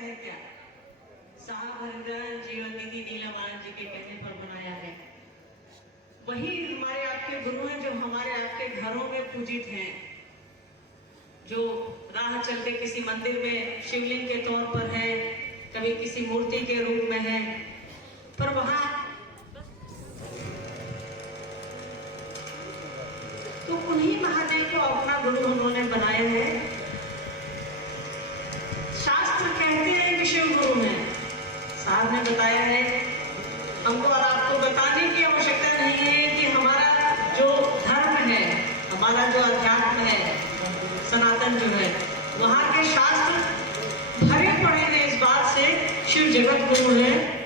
है क्या? साहब हरिंद्र जीवन दीदी नीलावान जी के कहने पर बनाया है। वही हमारे आपके गुरु हैं जो हमारे आपके घरों में पूजित हैं, जो राह चलते किसी मंदिर में शिवलिंग के तौर पर है, कभी किसी मूर्ति के रूप में है, पर वहां तो उन्हीं महादेव को अपना गुरु उन्होंने बनाया है। शास्त्र कहते हैं कि शिव गुरु हैं, साहब ने बताया है हमको, और आपको बताने की आवश्यकता नहीं है कि हमारा जो धर्म है, हमारा जो अध्यात्म है, सनातन जो है, वहां के शास्त्र भरे पड़े हैं इस बात से शिव जगत गुरु है।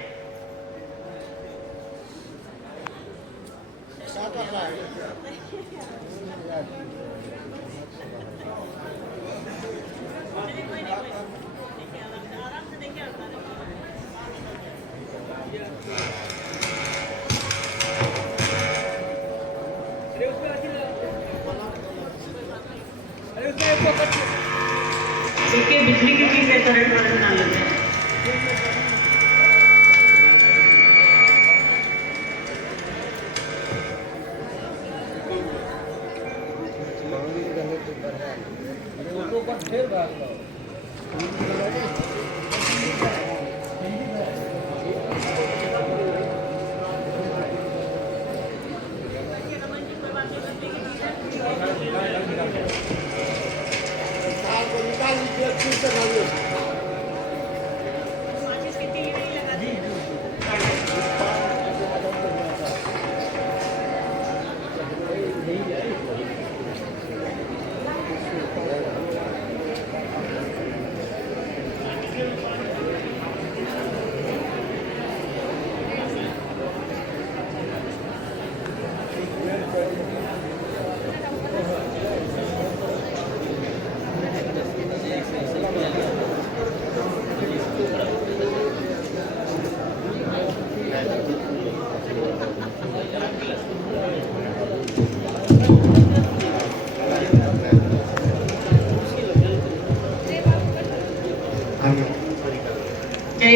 देखिए बिजली की चीज है, करंट वरंट ना लगे।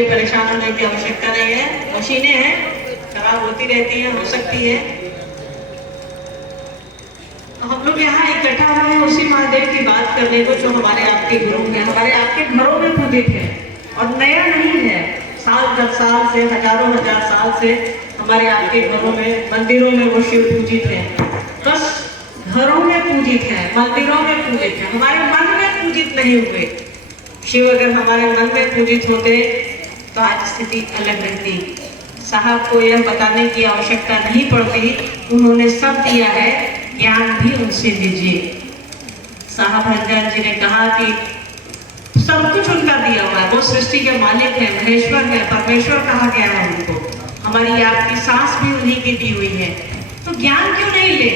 परेशान होने की आवश्यकता नहीं है, मशीनें हैं, खराब होती रहती है, हो सकती है। तो हम लोग यहाँ इकट्ठा हुए हैं उसी महादेव की बात करने को जो हमारे आपके गुरु हैं, हमारे आपके घरों में पूजित है और नया नहीं है। साल दर साल से, हजारों हजार साल से हमारे आपके घरों में, मंदिरों में वो शिव पूजित है। बस घरों में पूजित है, मंदिरों में पूजित है, हमारे मन में पूजित नहीं हुए। शिव अगर हमारे मन में पूजित होते तो आज स्थिति अलग रहती। साहब को यह बताने की आवश्यकता नहीं पड़ती, उन्होंने सब दिया है, ज्ञान भी उनसे लीजिए। साहब हरिंद्र जी ने कहा कि सब कुछ उनका दिया हुआ है, वो सृष्टि के मालिक है, महेश्वर है, परमेश्वर कहा गया है उनको। हमारी आपकी सांस भी उन्हीं की दी हुई है, तो ज्ञान क्यों नहीं ले?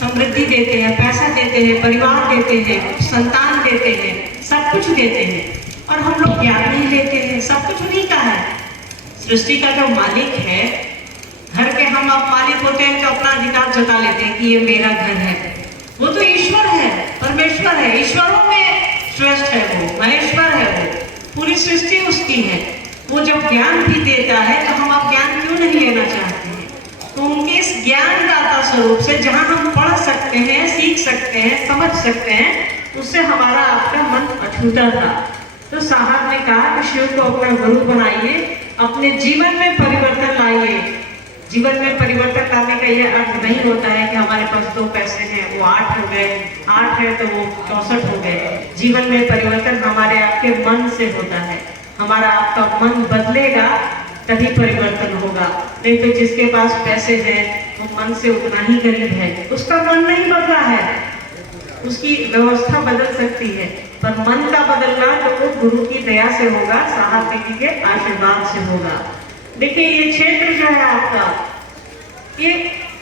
समृद्धि देते हैं, पैसा देते हैं, परिवार देते हैं, संतान देते हैं, सब कुछ देते हैं, और हम लोग ज्ञान नहीं लेते हैं। सब कुछ उन्हीं का है। सृष्टि का जो मालिक है, घर के हम आप मालिक होते हैं जो अपना अधिकार जता लेते हैं कि ये मेरा घर है। वो तो ईश्वर है, परमेश्वर है, ईश्वरों में श्रेष्ठ है, वो महेश्वर है, वो पूरी सृष्टि उसकी है। वो जब ज्ञान भी देता है तो हम आप ज्ञान क्यों नहीं लेना चाहते हैं? तो उनके इस ज्ञान दाता स्वरूप से जहाँ हम पढ़ सकते हैं, सीख सकते हैं, समझ सकते हैं, उससे हमारा आपका मन अछूता था। तो साहब ने कहा कि शिव को अपना गुरु बनाइए, अपने जीवन में परिवर्तन लाइए। जीवन में परिवर्तन लाने का यह अर्थ नहीं होता है कि हमारे पास 2 पैसे हैं वो 8 हो गए, 8 है तो वो 64 हो गए। जीवन में परिवर्तन हमारे आपके मन से होता है। हमारा आपका मन बदलेगा तभी परिवर्तन होगा, नहीं तो जिसके पास पैसे हैं वो मन से उतना ही गरीब है, उसका मन नहीं बदला है। उसकी व्यवस्था बदल सकती है, पर मन का बदलना तो वो गुरु की दया से होगा, साहब दीदी के आशीर्वाद से होगा। देखिए ये क्षेत्र जो है आपका, ये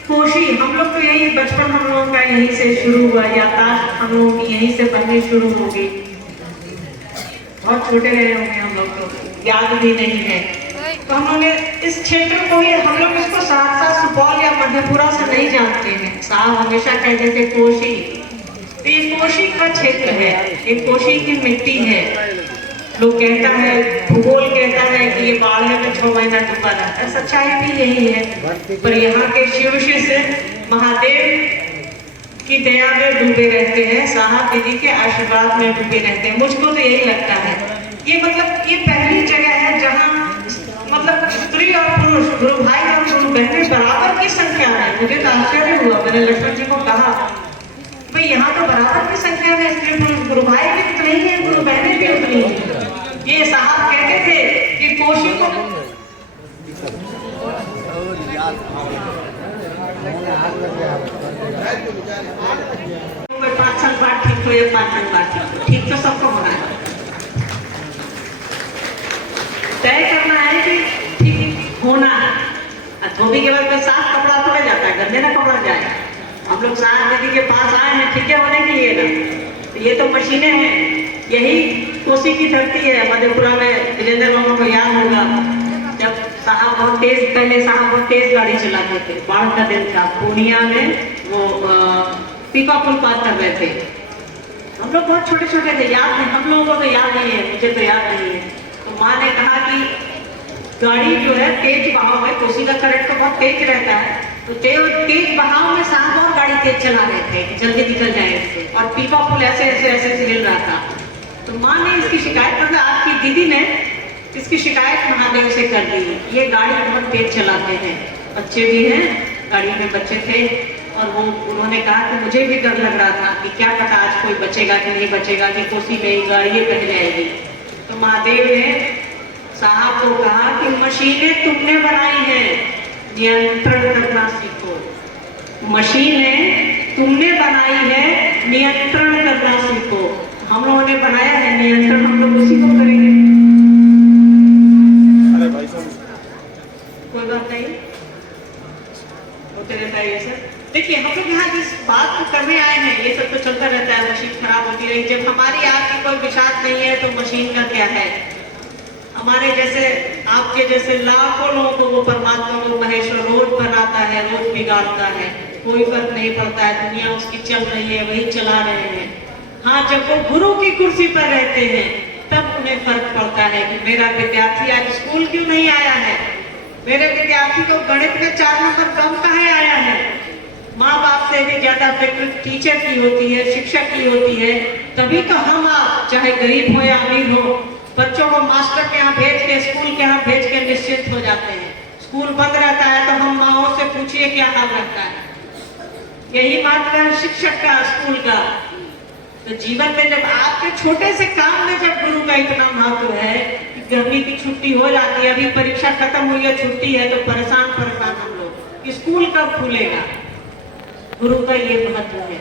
कोशी, हम लोग तो यही बचपन हम लोगों का यहीं से शुरू हुआ, याददाश्त हम लोगों की यहीं से बननी शुरू होगी। बहुत छोटे रहे होंगे हम लोग, तो याद भी नहीं है। तो हम लोग इस क्षेत्र को ही, हम लोग इसको सहरसा, सुपौल या मधेपुरा से नहीं जानते हैं। साहब हमेशा कहते थे कोशी, तो ये कोशी का क्षेत्र है, ये कोशी की मिट्टी है। लोग कहता है, भूगोल कहता है कि ये बाढ़ है तो 6 महीना डूबा रहता है, सच्चाई भी यही है। पर यहाँ के शिव से महादेव की दया में डूबे रहते हैं, साहब दीदी के आशीर्वाद में डूबे रहते हैं। मुझको तो यही लगता है ये मतलब ये पहली जगह है जहाँ मतलब स्त्री और पुरुष, गुरु भाई और गुरु बहनें बराबर की संख्या है। मुझे तो आश्चर्य हुआ, मैंने लक्ष्मण जी को कहा भाई यहाँ तो बराबर की संख्या में स्त्री पुरुष, गुरु भाई भी उतने ही है, गुरु बहनें भी उतनी ही। ये साहब कहते थे कि कोशिश को 5 साल बाद ठीक हो या 5 साल बाद ठीक हो, ठीक तो सबको होना है। तय करना है कि ठीक होना है। धोबी के बाद में साफ कपड़ा थोड़ा जाता है, गंदे ना कपड़ा जाए। हम लोग साहब दीदी के पास आए हैं ठीक है होने के लिए ना, ये तो मशीनें हैं। यही कोसी की धरती है, मधेपुरा में विजेंद्र लोगों को याद होगा जब साहब बहुत तेज, पहले साहब बहुत तेज गाड़ी चलाते थे। बाढ़ का दिन था, पूर्णिया में वो पीका पुल पार कर रहे थे। हम लोग बहुत छोटे छोटे थे, याद नहीं, हम लोगों को तो याद नहीं है, मुझे तो याद नहीं है। तो माँ ने कहा कि गाड़ी जो है तेज बहाव में, कोसी का करंट तो बहुत तेज रहता है, तो तेज बहाव में साहब और गाड़ी तेज चला रहे थे कि जल्दी निकल जाए इससे, और पीपा पुल ऐसे ऐसे ऐसे हिल रहा था। तो माँ ने इसकी शिकायत, मतलब आपकी दीदी ने इसकी शिकायत महादेव से कर दी। ये गाड़ी बहुत तेज चलाते हैं, बच्चे भी हैं, गाड़ी में बच्चे थे, और वो उन्होंने कहा कि मुझे भी डर लग रहा था कि क्या पता आज कोई बचेगा कि नहीं बचेगा, कि कोसी में गाड़ी बह जाएगी। तो महादेव ने साहब को कहा कि मशीनें तुमने बनाई हैं, नियंत्रण करना सीखो। मशीनें तुमने बनाई है, नियंत्रण करना सीखो। हम लोगों ने बनाया है, नियंत्रण हम लोग उसी को करेंगे। अरे भाई साहब कोई बात नहीं, होते रहता है ये सब। देखिए हम लोग यहाँ जिस बात को करने आए हैं, ये सब तो चलता रहता है, मशीन खराब होती रही। जब हमारी आपकी कोई विषाद नहीं है तो मशीन का क्या है। हमारे जैसे आपके जैसे लाखों लोगों को वो परमात्मा को महेश्वर रोज बनाता है, रोज बिगाड़ता है, कोई फर्क नहीं पड़ता है। दुनिया उसकी चल रही है, वही चला रहे हैं। हाँ, जब वो गुरु की कुर्सी पर रहते हैं तब उन्हें फर्क पड़ता है कि मेरा विद्यार्थी आज स्कूल क्यों नहीं आया है, मेरे विद्यार्थी को गणित में 4 नंबर कम कहाँ आया है। माँ बाप से भी ज्यादा फिक्र टीचर की होती है, शिक्षक की होती है। तभी तो हम आप चाहे गरीब हो या अमीर हो, बच्चों को मास्टर के यहाँ भेज के, स्कूल के यहाँ भेज के निश्चिंत हो जाते हैं। स्कूल बंद रहता है तो हम माओ से पूछिए क्या हाल रहता है। यही मात्र है शिक्षक का, स्कूल का। तो जीवन में जब आपके छोटे से काम में जब गुरु का इतना महत्व है कि गर्मी की छुट्टी हो जाती है, अभी परीक्षा खत्म हुई है, छुट्टी है, तो परेशान हम लोग कि स्कूल कब खुलेगा। गुरु का ये महत्व है।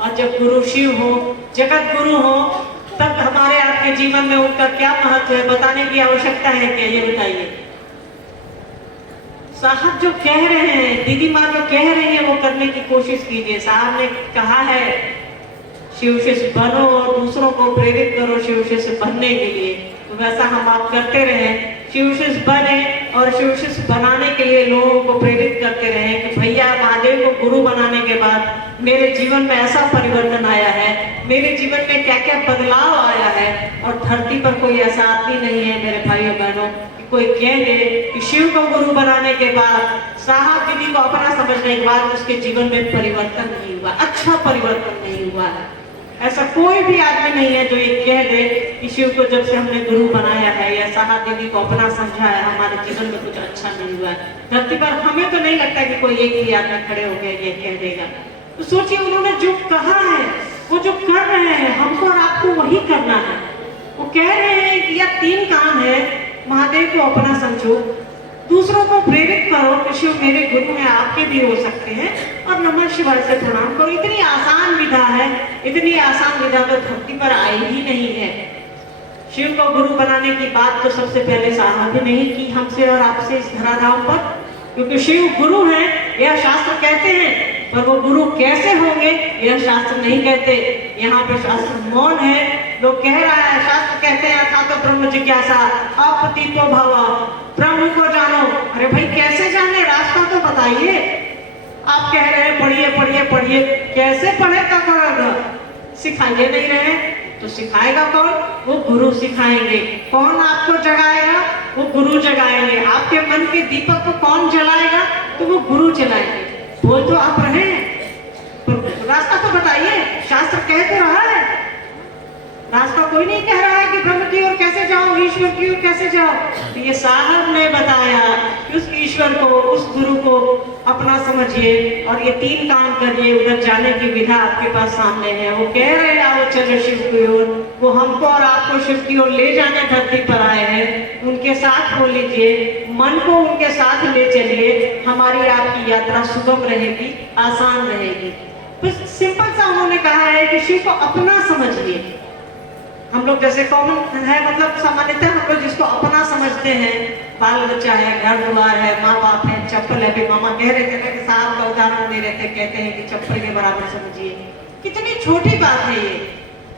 और जब गुरु शिव हो, जगत गुरु हो, तब हमारे आपके जीवन में उनका क्या महत्व है बताने की आवश्यकता है क्या, ये बताइए। साहब जो कह रहे हैं, दीदी माँ जो कह रही है वो करने की कोशिश कीजिए। साहब ने कहा है शिव शिष्य बनो और दूसरों को प्रेरित करो शिव शिष्य बनने के लिए, तो वैसा हम आप करते रहे, शिव शिष्य बने और शिव शिष्य बनाने के लिए लोगों को प्रेरित करते रहे कि भैया महादेव को गुरु बनाने के बाद मेरे जीवन में ऐसा परिवर्तन आया है, मेरे जीवन में क्या क्या बदलाव आया है। और धरती पर कोई ऐसा आदमी नहीं है मेरे भाइयों बहनों कि कोई कह दे कि शिव को गुरु बनाने के बाद, साहब दीदी को अपना समझने के बाद उसके जीवन में परिवर्तन नहीं हुआ, अच्छा परिवर्तन नहीं हुआ है। ऐसा कोई भी आदमी नहीं है जो ये कह दे कि शिव को जब से हमने गुरु बनाया है या साहब दीदी को अपना समझा है हमारे जीवन में कुछ अच्छा नहीं हुआ है। धरती पर हमें तो नहीं लगता कि कोई एक ही आदमी खड़े हो गया ये कह देगा। तो सोचिए उन्होंने जो कहा है, वो जो कर रहे हैं, हमको और आपको वही करना है। वो कह रहे हैं कि यह 3 काम है, महादेव को अपना समझो, दूसरों को प्रेरित करो कि शिव मेरे गुरु हैं, आपके भी हो सकते हैं, और नमः शिवाय से प्रणाम करो। इतनी आसान विधा है, इतनी आसान विधा तो धरती पर आई ही नहीं है। शिव को गुरु बनाने की बात तो सबसे पहले साहब ने ही की हमसे और आपसे इस धराधाम पर, क्योंकि शिव गुरु है यह शास्त्र कहते हैं, पर वो गुरु कैसे होंगे यह शास्त्र नहीं कहते। यहाँ पे शास्त्र मौन है। लोग कह रहा है, शास्त्र कहते हैं था तो ब्रह्म जिज्ञासा अपतीतो भव, ब्रह्म को जानो। अरे भाई कैसे जाने, रास्ता तो बताइए। आप कह रहे हैं पढ़िए पढ़िए पढ़िए, कैसे पढ़े तक सिखाइए नहीं रहे। तो सिखाएगा कौन? वो गुरु सिखाएंगे। कौन आपको जगाएगा? वो गुरु जगाएंगे। आपके मन के दीपक को कौन जलाएगा? तो वो गुरु जलाएंगे। बोल तो आप रहे हैं, तो रास्ता तो बताइए। शास्त्र कह तो रहा है, रास्ता कोई नहीं कह रहा है कि ब्रह्म की ओर कैसे जाओ, ईश्वर की ओर कैसे जाओ। तो ये साहब ने बताया कि उस ईश्वर को, उस गुरु को अपना समझिए और ये 3 काम करिए। उधर जाने की विधा आपके पास सामने है। वो कह रहे हैं आओ चलो शिव की ओर। वो हमको और आपको शिव की ओर ले जाने धरती पर आए हैं। उनके साथ हो लीजिए, मन को उनके साथ ले चलिए। हमारी आपकी यात्रा सुगम रहेगी, आसान रहेगी। बस सिंपल सा उन्होंने कहा है कि शिव को अपना समझिए। हम लोग जैसे कॉमन है, मतलब सामान्यतः हम लोग जिसको अपना समझते हैं, बाल बच्चा है, घर द्वार है, माँ बाप है, चप्पल है। मामा कह रहे थे कि साहब का उदाहरण दे रहे थे, कहते हैं कि चप्पल के बराबर समझिए। कितनी छोटी बात है ये।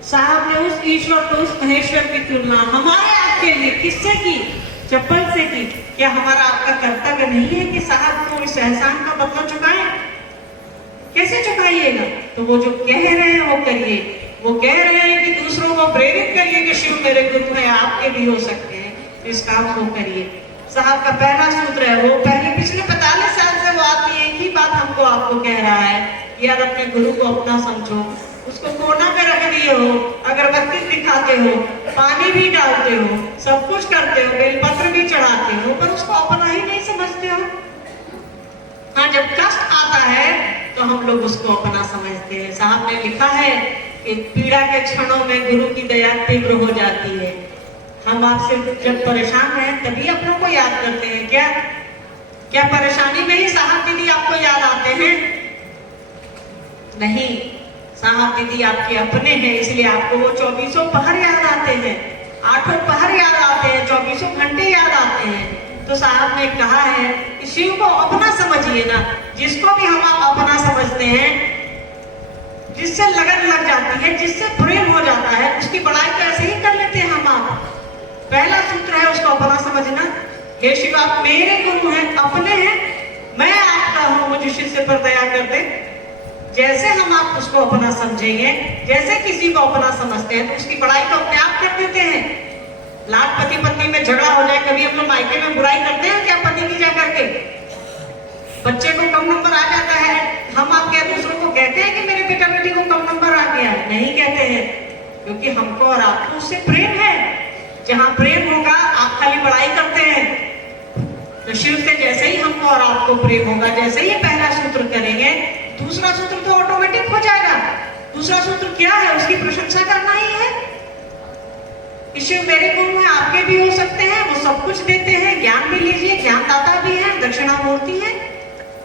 साहब ने उस ईश्वर को, उस महेश्वर की तुलना हमारे आपके लिए किससे की? चप्पल से की। क्या हमारा आपका कर्तव्य नहीं है कि साहब को इस एहसान का बदला चुकाएं? कैसे चुकाइएगा? तो वो जो कह रहे हैं वो करिए। वो कह रहे हैं कि दूसरों को प्रेरित करिए कि शिव मेरे गुरु हैं, आपके भी हो सकते हैं, तो इस काम को करिए। साहब का पहला सूत्र है, वो पहले पिछले 45 साल से वो आदमी एक ही बात हमको आपको कह रहा है, यार अपने गुरु को अपना समझो। उसको कोना पे रख दिए हो, अगरबत्ती दिखाते हो, पानी भी डालते हो, सब कुछ करते हो, बेलपत्र भी चढ़ाते हो, पर उसको अपना ही नहीं समझते हो। हाँ, जब कष्ट आता है तो हम लोग उसको अपना समझते हैं। साहब ने लिखा है कि पीड़ा के क्षणों में गुरु की दया तीव्र हो जाती है। हम आपसे जब परेशान हैं तभी अपनों को याद करते हैं क्या? क्या परेशानी में ही साहब दीदी आपको याद आते हैं? नहीं, साहब दीदी आपके अपने हैं, इसलिए आपको वो 24 पहर याद आते हैं, 8 पहर याद आते हैं, 24 घंटे याद आते हैं। तो साहब ने कहा है कि शिव को अपना समझिए ना। जिसको भी हम अपना समझते हैं, जिससे लगन लग जाती है, जिससे प्रेम हो जाता है, उसकी बड़ाई तो ऐसे ही कर लेते हैं हम आप। पहला सूत्र है उसको अपना समझना। हे शिव आप मेरे गुरु हैं, अपने हैं, मैं आपका हूं, मुझे शिष्य पर दया कर दे। जैसे हम आप उसको अपना समझेंगे, जैसे किसी को अपना समझते हैं, तो उसकी बड़ाई तो अपने आप कर देते हैं। लाख पति पत्नी में झगड़ा हो जाए, कभी हम लोग मायके में बुराई करते हैं क्या पति की जा करके? बच्चे को कम नंबर आ जाता है, हम आप क्या दूसरों को कहते हैं कि मेरे बेटा बेटी को कम नंबर आ गया? नहीं कहते हैं, क्योंकि हमको और आपको उससे प्रेम है। जहां प्रेम होगा आप खाली बड़ाई करते हैं। तो शिव से जैसे ही हमको और आपको प्रेम होगा, जैसे ही पहला सूत्र करेंगे, दूसरा सूत्र तो ऑटोमेटिक हो जाएगा। दूसरा सूत्र क्या है? उसकी प्रशंसा करना ही है। शिव मेरे गुरु हैं, आपके भी हो सकते हैं, वो सब कुछ देते हैं, ज्ञान भी लीजिए, ज्ञानदाता भी है, दक्षिणामूर्ति है,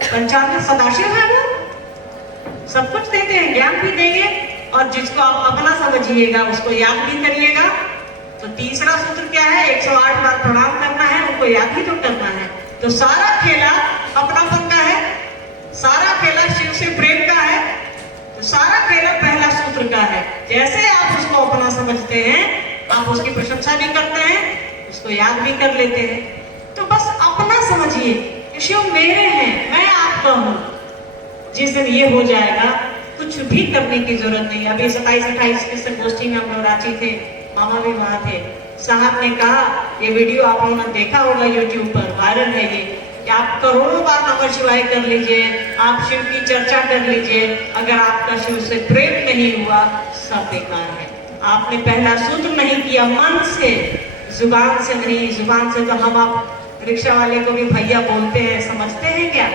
पंचामृत सदाशिव है, वो सब कुछ देते हैं, ज्ञान भी देंगे। और जिसको आप अपना समझिएगा उसको याद भी करिएगा। तो तीसरा सूत्र क्या है? 108 बार प्रणाम करना है, उनको याद ही तो करना है। तो सारा खेला अपनापन का है, सारा खेला शिव से प्रेम का है, तो सारा खेला पहला सूत्र का है। जैसे आप उसको अपना समझते हैं, आप उसकी प्रशंसा भी करते हैं, उसको याद भी कर लेते हैं। तो बस अपना समझिए, शिव मेरे हैं, मैं आपका हूं। जिस दिन ये हो जाएगा, कुछ भी करने की जरूरत नहीं। अभी 27-28 की संगोष्ठी में हम लोग रांची थे, मामा भी वहां थे। साहब ने कहा, ये वीडियो आप लोगों ने देखा होगा यूट्यूब पर, वायरल है ये, कि आप करोड़ों बार नमः शिवाय कर लीजिए, आप शिव की चर्चा कर लीजिए, अगर आपका शिव से प्रेम नहीं हुआ, सब बेकार है। आपने पहला सूत्र नहीं किया, मन से, जुबान से नहीं। जुबान से तो हम आप रिक्शा वाले को भी भैया बोलते हैं, समझते हैं क्या?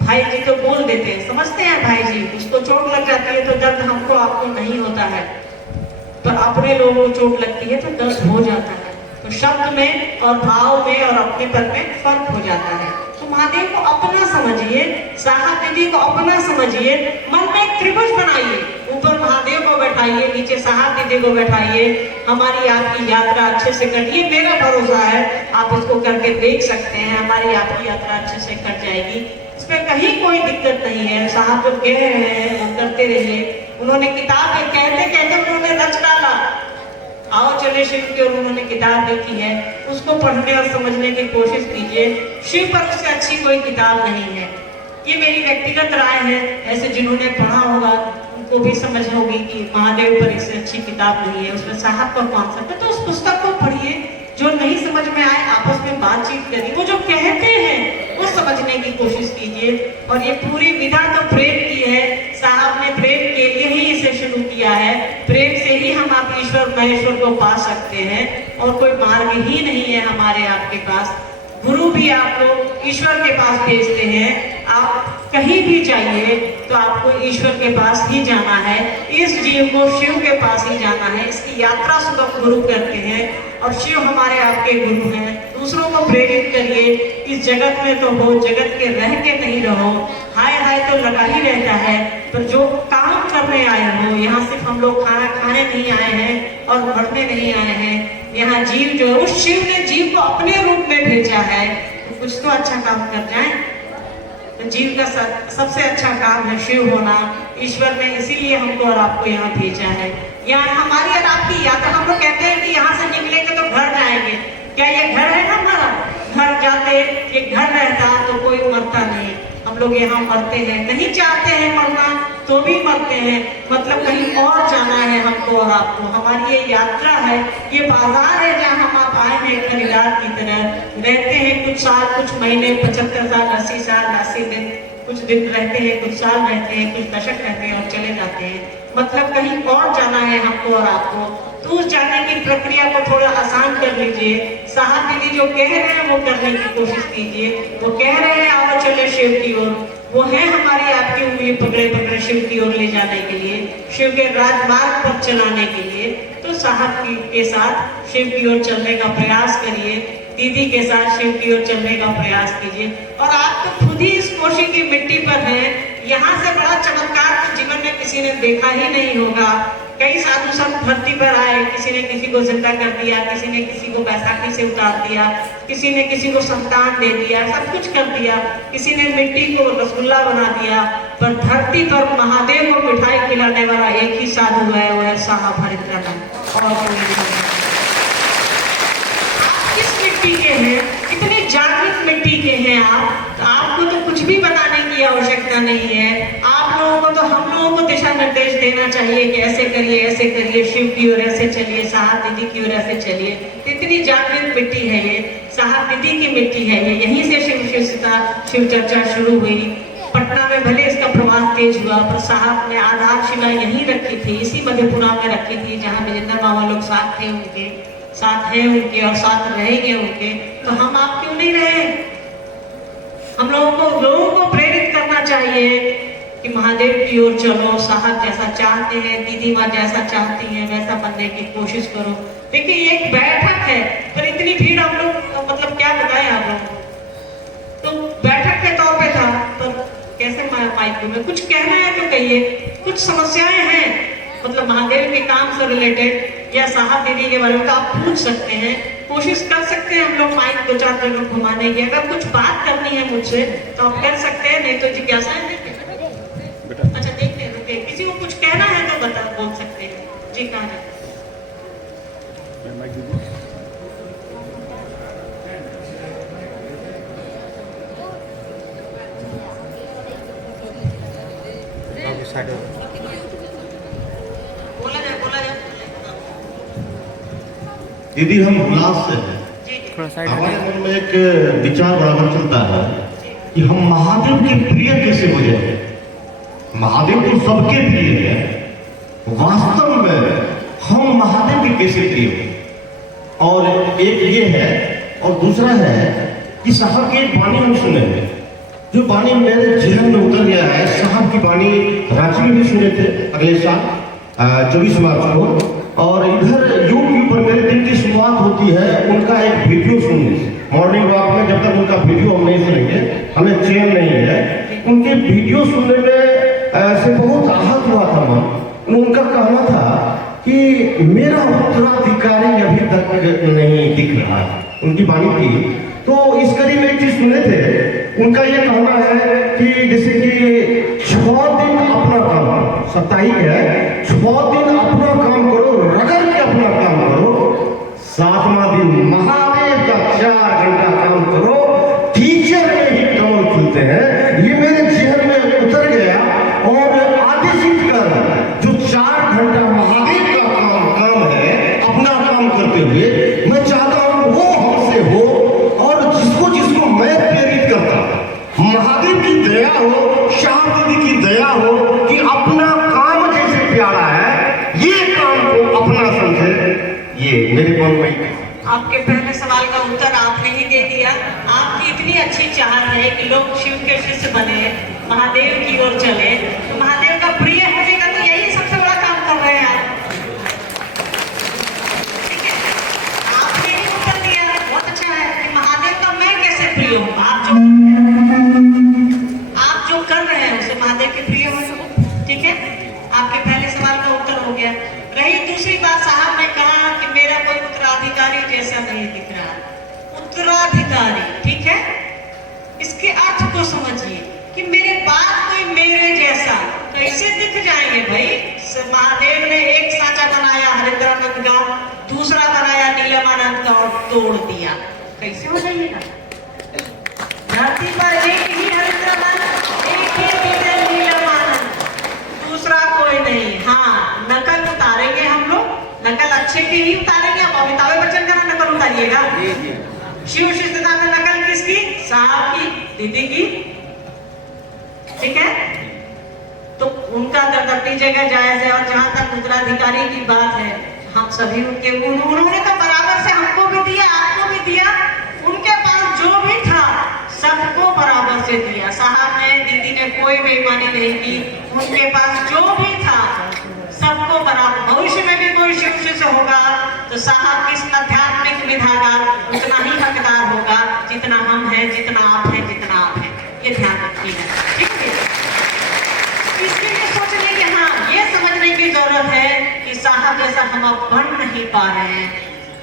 भाई जी तो बोल देते हैं, समझते हैं भाई जी। उसको चोट लग जाती है तो दर्द हमको आपको नहीं होता है, पर अपने लोगों को चोट लगती है तो दर्द हो जाता है। तो शब्द में और भाव में और अपनेपन में फर्क हो जाता है। तो महादेव को अपना समझिए, साहब दीदी को अपना समझिए, मन में एक त्रिभुज बनाइए, ऊपर महादेव को बैठाइए, नीचे साहब दीदी को बैठाइए। हमारी आपकी यात्रा अच्छे से कटिए, मेरा भरोसा है आप इसको करके देख सकते हैं, हमारी आपकी यात्रा अच्छे से कट जाएगी। इसमें कहीं कोई दिक्कत नहीं है। साहब जो कह रहे हैं वो करते रहिए। उन्होंने किताब कहते कहते उन्होंने रच डाला, आओ चले शिव की ओर। उन्होंने किताब लिखी है, उसको पढ़ने और समझने की कोशिश कीजिए। शिव पर उससे अच्छी कोई किताब नहीं है। ये मेरी व्यक्तिगत राय है, ऐसे जिन्होंने पढ़ा होगा उनको भी समझ होगी कि महादेव पर इससे अच्छी किताब नहीं है, उसमें साहब का कॉन्सेप्ट है। तो उस पुस्तक को पढ़िए, जो नहीं समझ में आए आपस में बातचीत करिए, वो जो कहते हैं वो समझने की कोशिश कीजिए। और ये पूरी विधा तो प्रेम की है, साहब ने प्रेम के लिए ही इसे शुरू किया है। प्रेम से ही हम आप ईश्वर महेश्वर को पा सकते हैं, और कोई मार्ग ही नहीं है हमारे आपके पास। गुरु भी आपको ईश्वर के पास भेजते हैं। आप कहीं भी जाइए तो आपको ईश्वर के पास ही जाना है, इस जीव को शिव के पास ही जाना है। इसकी यात्रा स्वतः गुरु करते हैं, और शिव हमारे आपके गुरु हैं। दूसरों को प्रेरित करिए, इस जगत में तो हो, जगत के रह के नहीं रहो। हाय हाय तो लगा ही रहता है, पर जो काम करने आए हो, यहाँ सिर्फ हम लोग खाना खाने नहीं आए हैं और मरने नहीं आए हैं। यहाँ जीव जो है, उस शिव ने जीव को अपने रूप में भेजा है, तो कुछ तो अच्छा काम कर जाए। तो जीव का सबसे अच्छा काम है शिव होना। ईश्वर ने इसीलिए हमको और आपको यहाँ भेजा है। यहाँ हमारी और आपकी यात्रा, हम लोग कहते हैं कि यहाँ से निकलेंगे तो घर जाएंगे। क्या ये घर है ना हमारा? घर जाते ये घर रहता तो कोई मरता नहीं। हम लोग यहाँ मरते हैं, नहीं चाहते हैं मरना तो भी मरते हैं। मतलब कहीं और जाना है हमको और आपको। हमारी ये यात्रा है, ये बाजार है जहाँ हम आप आए हैं खरीदार की तरह। रहते हैं कुछ साल, कुछ महीने, 75 साल, 80 साल, 80 दिन, कुछ दिन रहते हैं, कुछ साल रहते हैं, कुछ दशक रहते हैं और चले जाते हैं। मतलब कहीं और जाना है हमको और आपको। तो उस जाने की प्रक्रिया को थोड़ा आसान कर लीजिए। साहब दीदी जो कह रहे हैं वो करने की कोशिश कीजिए। वो कह रहे हैं आओ चले शिव की ओर, वो है हमारी आपकी उंगली पकड़े पकड़े शिव की ओर ले जाने के लिए, शिव के राजमार्ग पर चलाने के लिए। तो साहब के साथ शिव की ओर चलने का प्रयास करिए, दीदी के साथ शिव की ओर चलने का प्रयास कीजिए। और आप तो खुद ही इस कोशी की मिट्टी पर हैं। यहाँ से बड़ा चमत्कार तो जीवन में किसी ने देखा ही नहीं होगा। कई साधु संत धरती पर आए, किसी ने किसी को जिंदा कर दिया, किसी ने किसी को बैसाखी से उतार दिया, किसी ने किसी को संतान दे दिया, सब कुछ कर दिया। किसी ने मिट्टी को रसगुल्ला बना दिया। पर धरती पर महादेव को मिठाई खिलाने वाला एक ही साधु है, वो है साहब हरिद्रानंद। और किस मिट्टी के हैं? इतनी जागृत मिट्टी के हैं आप। तो आपको तो कुछ भी बनाने की आवश्यकता नहीं है। आप लोगों को तो हम लोगों को दिशा निर्देश देना चाहिए कि ऐसे करिए, ऐसे करिए, शिव की ओर ऐसे चलिए, साहब दीदी की ओर ऐसे चलिए। इतनी जागृत मिट्टी है ये, साहब दीदी की मिट्टी है ये। यहीं से शिव चर्चा शुरू हुई। पटना में भले इसका प्रवास तेज हुआ, पर साहब ने आधारशिला यहीं रखी थी, इसी मधेपुरा में रखी थी, जहाँ विजेंद्र बाबा लोग साथ थे, उनके साथ हैं उनके और साथ रहेंगे उनके। तो हम आप क्यों नहीं रहे? हम लोगों को प्रेरित करना चाहिए कि महादेव की ओर चलो। साहब जैसा चाहते हैं, दीदी माँ जैसा चाहती हैं, वैसा बनने की कोशिश करो। देखिए ये एक बैठक है, पर इतनी भीड़ हम लोग मतलब क्या बताएं आप लोग। तो बैठक के तौर पे था, पर कैसे माइक में कुछ कहना है तो कहिए। कुछ समस्याएं हैं मतलब महादेव के काम से रिलेटेड या साहब दीदी के बारे में, तो आप पूछ सकते हैं, कोशिश कर सकते हैं हम लोग माइक 2-4 जगह घुमाने की। अगर कुछ बात करनी है मुझसे तो आप कर सकते हैं, नहीं तो जिज्ञासा है। अच्छा देखते हैं, रुके, किसी को कुछ कहना है तो बोल सकते हैं जी। कहा जाए बोला जाए। दीदी हम उल्लास से हैं। हमारे मन में एक विचार बराबर चलता है कि हम महादेव के प्रिय कैसे हो जाए। महादेव तो सबके प्रिय है, वास्तव में हम महादेव के कैसे प्रिय हो। और एक ये है, और दूसरा है कि साहब की एक वाणी हम सुने हैं, जो वाणी मेरे जहन में उतर गया है। साहब की वाणी रांची में भी सुने थे अगले साल 24 मार्च को। और इधर यूट्यूब पर मेरे दिन की शुरुआत होती है उनका एक वीडियो सुनने से। मॉर्निंग वॉक में जब तक उनका वीडियो हम नहीं सुनेंगे हमें चैन नहीं है। उनके वीडियो सुनने में से बहुत आहत हुआ था मन। उनका कहना था कि मेरा उत्तराधिकारी अभी तक नहीं दिख रहा। उनकी वाणी थी। तो इस करीब एक चीज सुने थे, उनका ये कहना है कि जैसे कि 6 दिन अपना काम, साप्ताहिक है, 6 दिन अपना काम करो, रगड़ के अपना काम करो, 7वां दिन महादेव का 4 घंटा काम करो, टीचर में ही कमल खुलते हैं। ये मेरे जहन में उतर गया और आदेशित कर घंटा महादेव का काम है, अपना काम करते हुए मैं चाहता हूं वो हमसे हो, और जिसको जिसको मैं प्रेरित करता हूं, महादेव की दया हो, श्याम दीदी की दया हो कि अपना काम जैसे प्यारा है ये काम को अपना समझे, ये मेरे मन में। आपके पहले सवाल का उत्तर आपने ही दे दिया। आपकी इतनी अच्छी चाहत है कि लोग शिव के शिष्य बने, महादेव की ओर चले, तो महादेव का प्रिय होने का तो यही सबसे बड़ा काम कर रहे हैं आप। ठीक है, आपने ही उत्तर दिया, बहुत अच्छा है कि महादेव का मैं कैसे प्रिय हूँ। आप जो कर रहे हैं उसे महादेव के प्रिय हो। ठीक है, आपके पहले सवाल का उत्तर हो गया। रही दूसरी बात, साहब ने कहा कि मेरा कोई उत्तराधिकारी जैसा नहीं दिख रहा। उत्तराधिकारी, ठीक है, इसके अर्थ को समझिए कि मेरे बाद कोई मेरे जैसा कैसे दिख जाएंगे भाई। महादेव ने एक सांचा बनाया हरिद्रानंद का, दूसरा बनाया नीलमानंद का और तोड़ दिया, कैसे हो जाइएगा। धरती पर एक ही हरिद्रानंद, एक ही नीलमानंद, दूसरा कोई नहीं। हाँ, नकल उतारेंगे हम लोग, नकल अच्छे की ही उतारेंगे। अब अमिताभ बच्चन का नकल उतारिएगा। शिव शिष्टता में नकल किसकी? साहब की, दीदी की। ठीक है, तो उनका दरदपी जगह जायज है। और जहां तक उत्तराधिकारी की बात है, हम सभी उनके, उन्होंने तो बराबर से हमको भी दिया, आपको भी दिया। उनके पास जो भी था सबको बराबर से दिया। साहब ने, दीदी ने कोई बेईमानी नहीं की। उनके पास जो भी था सबको बराबर। भविष्य में भी कोई शिव शिष्य होगा तो साहब किस आध्यात्मिक विधा का उतना ही हकदार होगा जितना हम हैं, जितना आप हैं, जितना आप हैं। ये ध्यान रखिएगा, ठीक है। इसके लिए सोचने की, हाँ, ये समझने की जरूरत है कि साहब जैसा हम अब बन नहीं पा रहे हैं,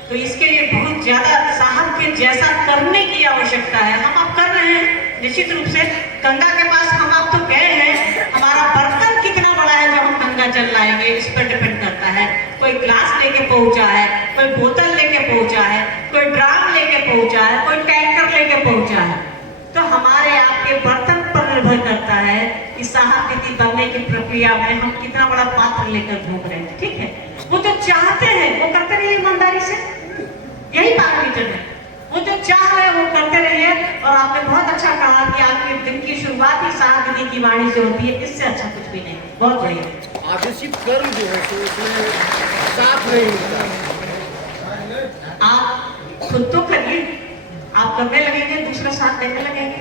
तो इसके लिए बहुत ज्यादा साहब के जैसा करने की आवश्यकता है। हम अब कर रहे हैं निश्चित रूप से। गंगा के पास हम अब तो गए हैं, हमारा बर्तन कितना बड़ा है जो हम गंगा जल लाएंगे इस पर डिपेंड करता है। कोई ग्लास लेके पहुंचा है, कोई बोतल लेके पहुंचा है, कोई ड्राम लेके पहुंचा है, कोई टैंकर लेके पहुंचा है। तो हमारे आपके बर्तन पर निर्भर करता है कि साहब दीदी बनने की प्रक्रिया में हम कितना बड़ा पात्र लेकर घूम रहे हैं। ठीक है, वो तो चाहते हैं वो करते रहिए ईमानदारी से, यही पैरामीटर है। वो जो चाह रहे हैं वो करते रहिए। और आपने बहुत अच्छा कहा कि आपके दिन की शुरुआत ही साहब दीदी की वाणी से होती है, इससे अच्छा कुछ भी नहीं। बहुत बढ़िया। आदेशित कर्म जो है तो उसमें साथ नहीं होता। आप खुद तो करिए, आप करने लगेंगे, दूसरा साथ देने लगेंगे।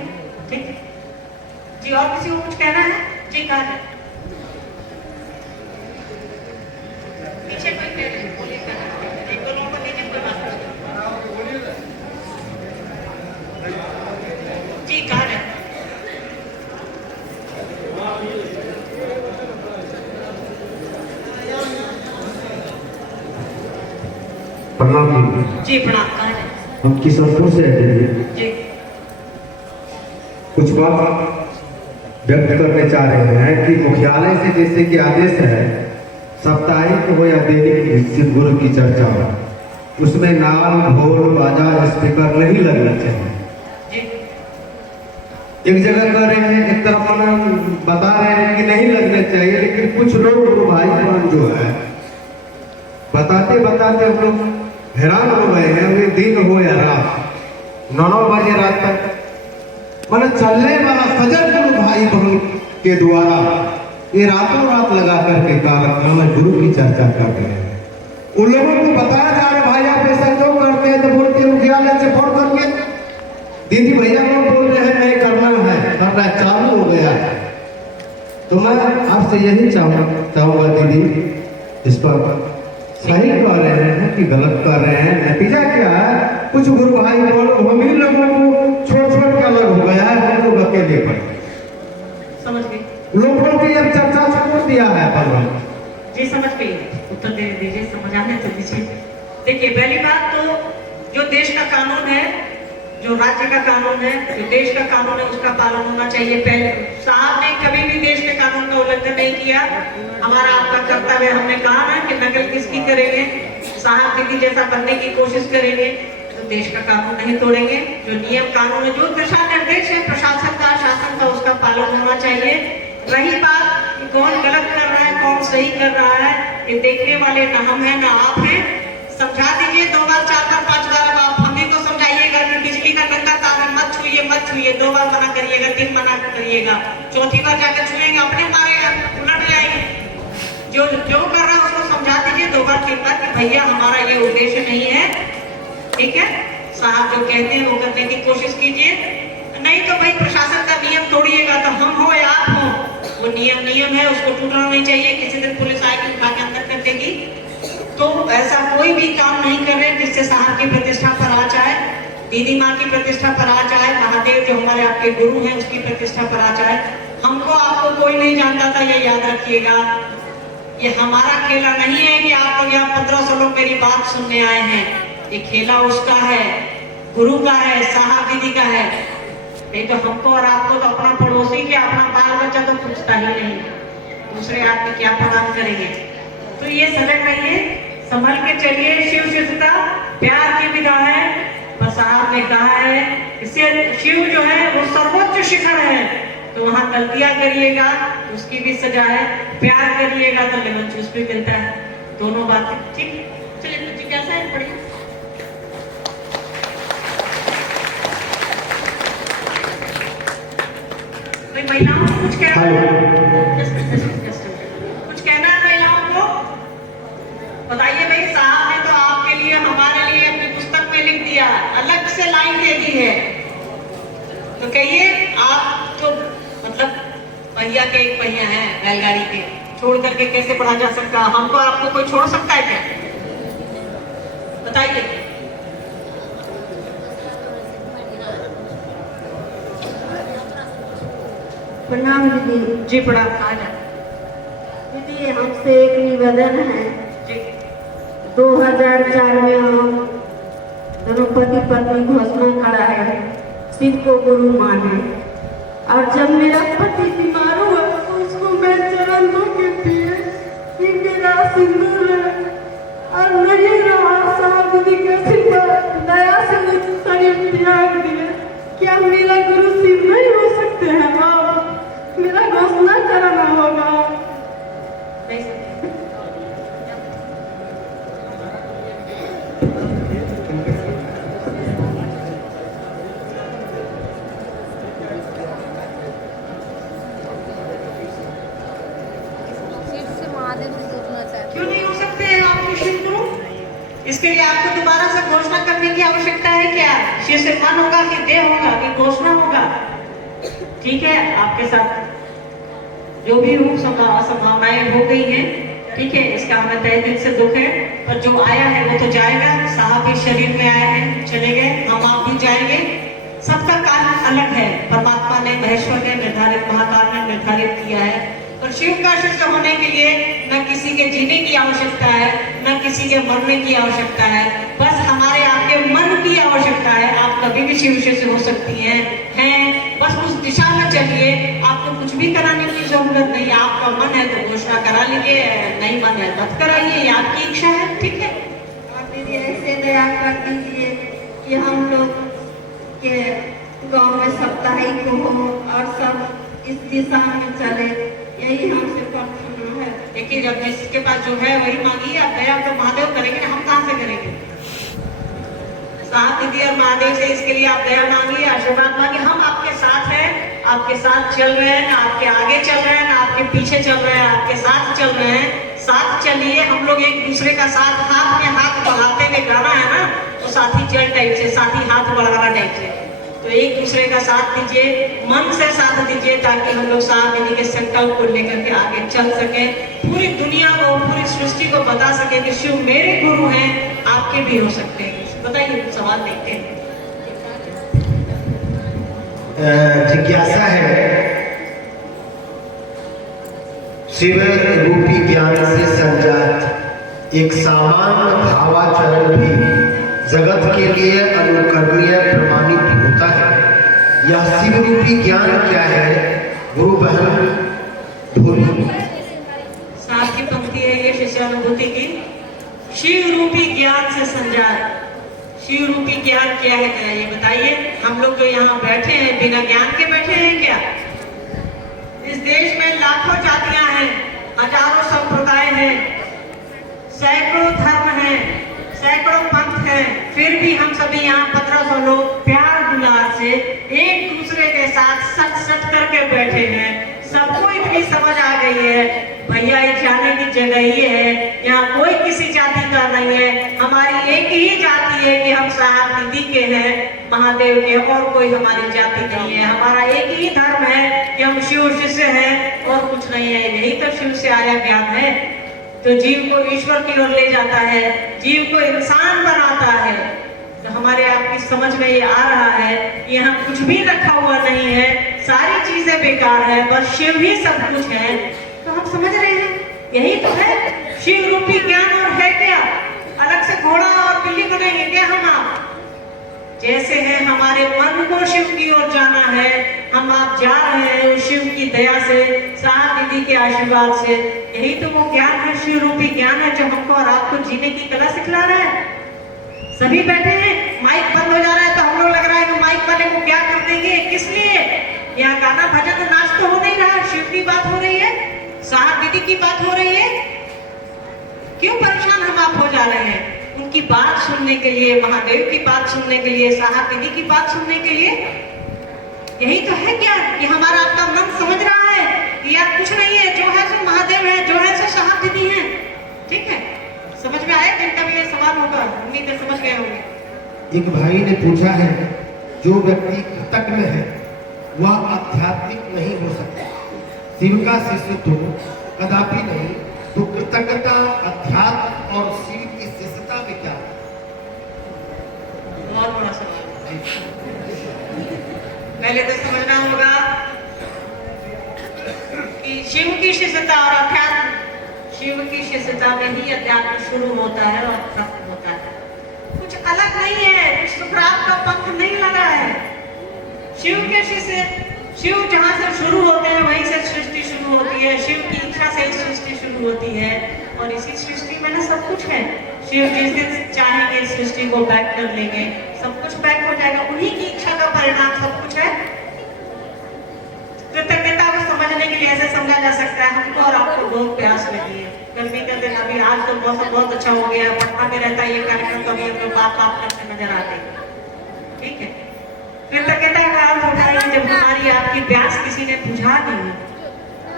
ठीक है जी, और किसी को कुछ कहना है? जी, कहा है पीछे कोई कह रहे हैं, बोलिए, एक दो लोगों को लीजिए, कोई बात नहीं। जी, कहा है प्रणाम जी, प्रणाम। कहा है हम किशनपुर से आए जी, कुछ बात व्यक्त करने चाह रहे हैं कि मुख्यालय से जैसे कि आदेश है साप्ताहिक हो या दैनिक शिव गुरु की चर्चा हो, उसमें नाम, ढोल, बाजा, स्पीकर नहीं लगना चाहिए। जी, एक जगह कह रहे हैं, एक तरफ बता रहे हैं कि नहीं लगने चाहिए, लेकिन कुछ लोग गुरु भाई बहन जो है बताते बताते हम लोग हैरान हो गए हैं। वे दिन हो या रात, 9 बजे रात तक मैंने चलने वाला सजग गुरु भाई बहन के द्वारा ये रातों रात लगा करके कार्यक्रम में गुरु की चर्चा कर रहे हैं। उन लोगों को बताया जा रहा है, भाई आप ऐसा क्यों करते हैं? तो बोलते हैं मुखियालय से फोन करके, दीदी भैया लोग बोल रहे हैं नहीं करना है, करना चालू हो गया है। तो मैं आपसे यही चाहूंगा दीदी, इस पर सही कह रहे हैं कि गलत कर रहे हैं? नतीजा क्या है? कुछ गुरु भाई लोग हम ही लोगों को छोड़ छोड़ के अलग हो गया है, हम लोग अकेले पर समझ गई। लोगों की अब चर्चा छोड़ दिया है भगवान जी, समझ गई। उत्तर दे दीजिए, समझाने तो दीजिए। देखिए, पहली बात तो जो देश का कानून है, जो राज्य का कानून है, जो देश का कानून है, उसका पालन होना चाहिए। पहले साहब ने कभी भी देश के कानून का उल्लंघन नहीं किया। हमारा आपका कर्तव्य, हमने कहा ना कि नकल किसकी करेंगे, साहब दीदी जैसा बनने की कोशिश करेंगे तो देश का कानून नहीं तोड़ेंगे। जो नियम कानून है, जो दिशा निर्देश है प्रशासन का, शासन का, उसका पालन होना चाहिए। रही बात कि कौन गलत कर रहा है कौन सही कर रहा है, ये देखने वाले ना हम हैं ना आप हैं। समझा दीजिए 2 बार 4 बार 5 बार। अब आप हम ही को समझाइएगा कि बिजली का नंगा तार है, मत छुइए मत छुइए। 2 बार मना करिएगा, 3 मना करिएगा, चौथी बार जाकर छुएंगे अपने मारेगा, उलट जाएंगे। जो कर रहा है उसको समझा दीजिए 2 बार 3 बार कि भैया हमारा ये उद्देश्य नहीं है, ठीक है। साहब जो कहते हैं वो करने की कोशिश कीजिए, नहीं तो भाई प्रशासन का नियम तोड़िएगा तो हम हो या आप हो, वो नियम है, उसको टूटना नहीं चाहिए। किसी दिन पुलिस आएगी उठा के अंदर कर देगी। तो ऐसा कोई भी काम नहीं कर रहे जिससे साहब की प्रतिष्ठा पर आ जाए, दीदी माँ की प्रतिष्ठा पर आ जाए, महादेव जो हमारे आपके गुरु हैं उसकी प्रतिष्ठा पर आ जाए। हमको आपको कोई नहीं जानता था, ये याद रखिएगा। ये हमारा खेला नहीं है कि आप लोग यहाँ 1500 लोग मेरी बात सुनने आए हैं। ये खेला उसका है, गुरु का है, साहब दीदी का है। नहीं तो हमको और आपको तो अपना पड़ोसी के अपना बाल बच्चा तो पूछता ही नहीं, दूसरे आदमी क्या प्रदान करेंगे। तो ये सजग रहिए, संभल के चलिए। शिव शिष्टता प्यार की विधा है। बस साहब ने कहा है इससे शिव जो है वो सर्वोच्च शिखर है, तो वहां गलतियां करिएगा तो उसकी भी सजा है, प्यार करिएगा तो लेमन जूस भी मिलता है। दोनों बातें ठीक। चलिए कुछ कैसा है पढ़िए। महिलाओं को कुछ कहना है, कुछ कहना है महिलाओं को बताइए। भाई साहब ने तो आपके लिए हमारे लिए अपनी पुस्तक में लिख दिया, अलग से लाइन दे दी है। तो कहिए आप तो मतलब पहिया के एक पहिया है बैलगाड़ी के, छोड़ करके कैसे पढ़ा जा सकता है? हमको आपको कोई छोड़ सकता है क्या? बताइए। प्रणाम दीदी। जी प्रणाम। आ जा दीदी हमसे एक निवेदन है जी। 2004 में हम दोनों पति पत्नी घोषणा करा है शिव को गुरु माने, और जब मेरा पति बीमार हुआ तो उसको मैं चरण धो के पिए कि मेरा सिंदूर है और नहीं रहा। साहब दीदी कैसे दया से शरीर त्याग दिए। क्या मेरा गुरु शिव नहीं हो सकते हैं? आप मेरा घोषणा कराना होगा। क्यों नहीं हो सकते हैं आप शिव गुरु? इसके लिए आपको दोबारा से घोषणा करने की आवश्यकता है क्या? शिव से मन होगा कि देह होगा कि घोषणा होगा? ठीक है, आपके साथ जो भी रूप संभावनाएं हो गई हैं, ठीक है, इसका हमें तहे दिल से दुख है। पर जो आया है वो तो जाएगा। साहब भी शरीर में आए हैं, चले गए, हम आप भी जाएंगे। सबका कारण अलग है। परमात्मा ने, महेश्वर ने निर्धारित, महाकाल ने निर्धारित किया है। और शिव का शिष्य होने के लिए न किसी के जीने की आवश्यकता है, न किसी के मरने की आवश्यकता है, बस हमारे आपके मन की आवश्यकता है। आप कभी भी शिव शिष्य हो सकती हैं। बस उस दिशा में चलिए, आपको कुछ भी कराने की जरूरत नहीं। आपका मन है तो घोषणा करा लीजिए, नहीं मन है मत कराइए, ये आपकी इच्छा है, ठीक है। और दीदी ऐसे दया कर दीजिए कि हम लोग के गांव में साप्ताहिक हो और सब इस दिशा में चले, यही हमसे प्रार्थना है। देखिए जब जिसके पास जो है वही मांगिए। आप दया तो महादेव करेंगे ना, हम कहाँ से करेंगे? साथ दीदी और महादेव से इसके लिए आप दया मांगिए, आशीर्वाद मांगिए। हम आपके साथ हैं, आपके साथ चल रहे हैं, ना आपके आगे चल रहे हैं ना आपके पीछे चल रहे हैं, आपके साथ चल रहे हैं। साथ चलिए, हम लोग एक दूसरे का साथ, हाथ में हाथ बढ़ाते हुए गाना है ना, तो साथी चल टाइप से, साथी हाथ बढ़ाना टाइप से। तो एक दूसरे का साथ दीजिए, मन से साथ दीजिए, ताकि हम लोग साथ दीदी के संकल्प को लेकर के आगे चल सके, पूरी दुनिया को, पूरी सृष्टि को बता सके कि शिव मेरे गुरु हैं, आपके भी हो सकते हैं। बताइए, सवाल देखते हैं। जिज्ञासा है, शिव रूपी ज्ञान से संजात एक सामान्य भावाचरण भी जगत के लिए अनुकरणीय प्रमाणित होता है। यह शिव रूपी ज्ञान क्या है? गुरु बहन भूली। साथ की पंक्ति है ये शिष्यानुभूति की। शिव रूपी ज्ञान से संजात। शिव रूपी ज्ञान क्या है ये बताइए। हम लोग जो यहाँ बैठे हैं बिना ज्ञान के बैठे हैं क्या? इस देश में लाखों जातियां हैं, हजारों संप्रदाय हैं, सैकड़ों धर्म हैं, सैकड़ों पंथ हैं, फिर भी हम सभी यहाँ 1500 लोग प्यार दुलार से एक दूसरे के साथ सच सच करके बैठे हैं। सबको इतनी समझ आ गई है भैया ये जाने की जगह ये है, यहाँ कोई किसी जाति का नहीं है, हमारी एक ही जाति है कि हम साहब दीदी के हैं, महादेव के, और कोई हमारी जाति नहीं है। हमारा एक ही धर्म है कि हम शिव शिष्य हैं और कुछ नहीं है। यही तो शिव से आया ज्ञान है, तो जीव को ईश्वर की ओर ले जाता है, जीव को इंसान बनाता है। तो हमारे आपकी समझ में ये आ रहा है कि यहाँ कुछ भी रखा हुआ नहीं है, सारी चीजें बेकार है, बस शिव ही सब कुछ है। तो हम समझ रहे हैं यही तो है शिव रूपी ज्ञान। और है क्या अलग से घोड़ा और बिल्ली बनेंगे क्या हम आप? जैसे है हमारे मन को शिव की ओर जाना है, हम आप जा रहे हैं उस शिव की दया से, साहब दीदी के आशीर्वाद से। यही तो वो ज्ञान है, शिव रूपी ज्ञान है जो हमको और आपको जीने की कला सिखला रहा है। सभी बैठे हैं, माइक बंद हो जा रहा है तो हम लोग लग रहा है कि माइक वाले को क्या कर देंगे, किस लिए? यहाँ गाना भजन नाच तो हो नहीं रहा, शिव की बात हो रही है, साहब दीदी की बात हो रही है। क्यों परेशान हम आप हो जा रहे हैं? उनकी बात सुनने के लिए, महादेव की बात सुनने के लिए, साहब दीदी की बात सुनने के लिए। यही तो है क्या कि हमारा आपका मन समझ रहा है कि यार कुछ नहीं है, जो है सो महादेव है, जो है सो साहब दीदी है। ठीक है, समझ में आया? जिनका भी ये सवाल होगा उम्मीद है समझ गए होंगे। एक भाई ने पूछा है, जो व्यक्ति कृतज्ञ है वह आध्यात्मिक नहीं हो सकता, शिव का शिष्य तो कदापि नहीं, तो कृतज्ञता, अध्यात्म और शिव की शिष्यता में क्या है? बहुत बड़ा सवाल है। पहले तो समझना होगा कि शिव की शिष्यता और अध्यात्म, शिव की शिष्यता में ही अध्यात्म शुरू होता है और खत्म होता है। कुछ अलग नहीं है, सुखरात का पंख नहीं लगा है। शिव के शिष्य, शिव जहाँ से शुरू होते हैं वहीं से सृष्टि शुरू होती है, शिव की इच्छा से सृष्टि शुरू होती है, और इसी सृष्टि में ना सब कुछ है। शिव जिस दिन चाहेंगे सृष्टि को बैक कर लेंगे, सब कुछ बैक हो जाएगा, उन्हीं की इच्छा का परिणाम सब कुछ है। कृतज्ञता को समझने के लिए ऐसे समझा जा सकता है, हमको और आपको बहुत प्यास लगी है, गर्मी का दिन, अभी आज तो मौसम बहुत अच्छा हो गया, पटना में रहता है ये कार्यक्रम, कभी हम लोग बात करते नजर आते हैं। ठीक है, कृतज्ञता का अर्थ होता है कि जब हमारी आपकी प्यास किसी ने बुझा दी,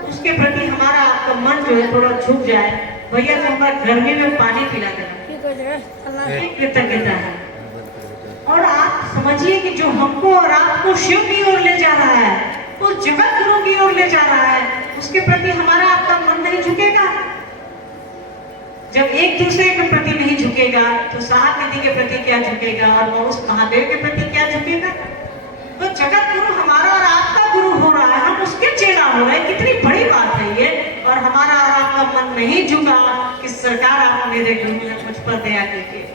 उसके प्रति हमारा आपका मन जो है थोड़ा झुक जाए, भैया तो हमारा गर्मी में पानी पिला देना, ये कृतज्ञता है। और आप समझिए कि जो हमको और आपको शिव की ओर ले जा रहा है, उस जगत गुरु की ओर ले जा रहा है, उसके प्रति हमारा आपका मन नहीं झुकेगा। जब एक दूसरे के प्रति नहीं झुकेगा तो साहब दीदी के प्रति क्या झुकेगा, और वो उस महादेव के प्रति क्या झुकेगा? तो जगत गुरु हमारा और आपका गुरु हो रहा है, हम उसके चेला हो रहे हैं, कितनी बड़ी बात है ये। और हमारा और आपका मन नहीं झुका कि सरकार आप मेरे गुरु ने मुझ पर दया कीजिए,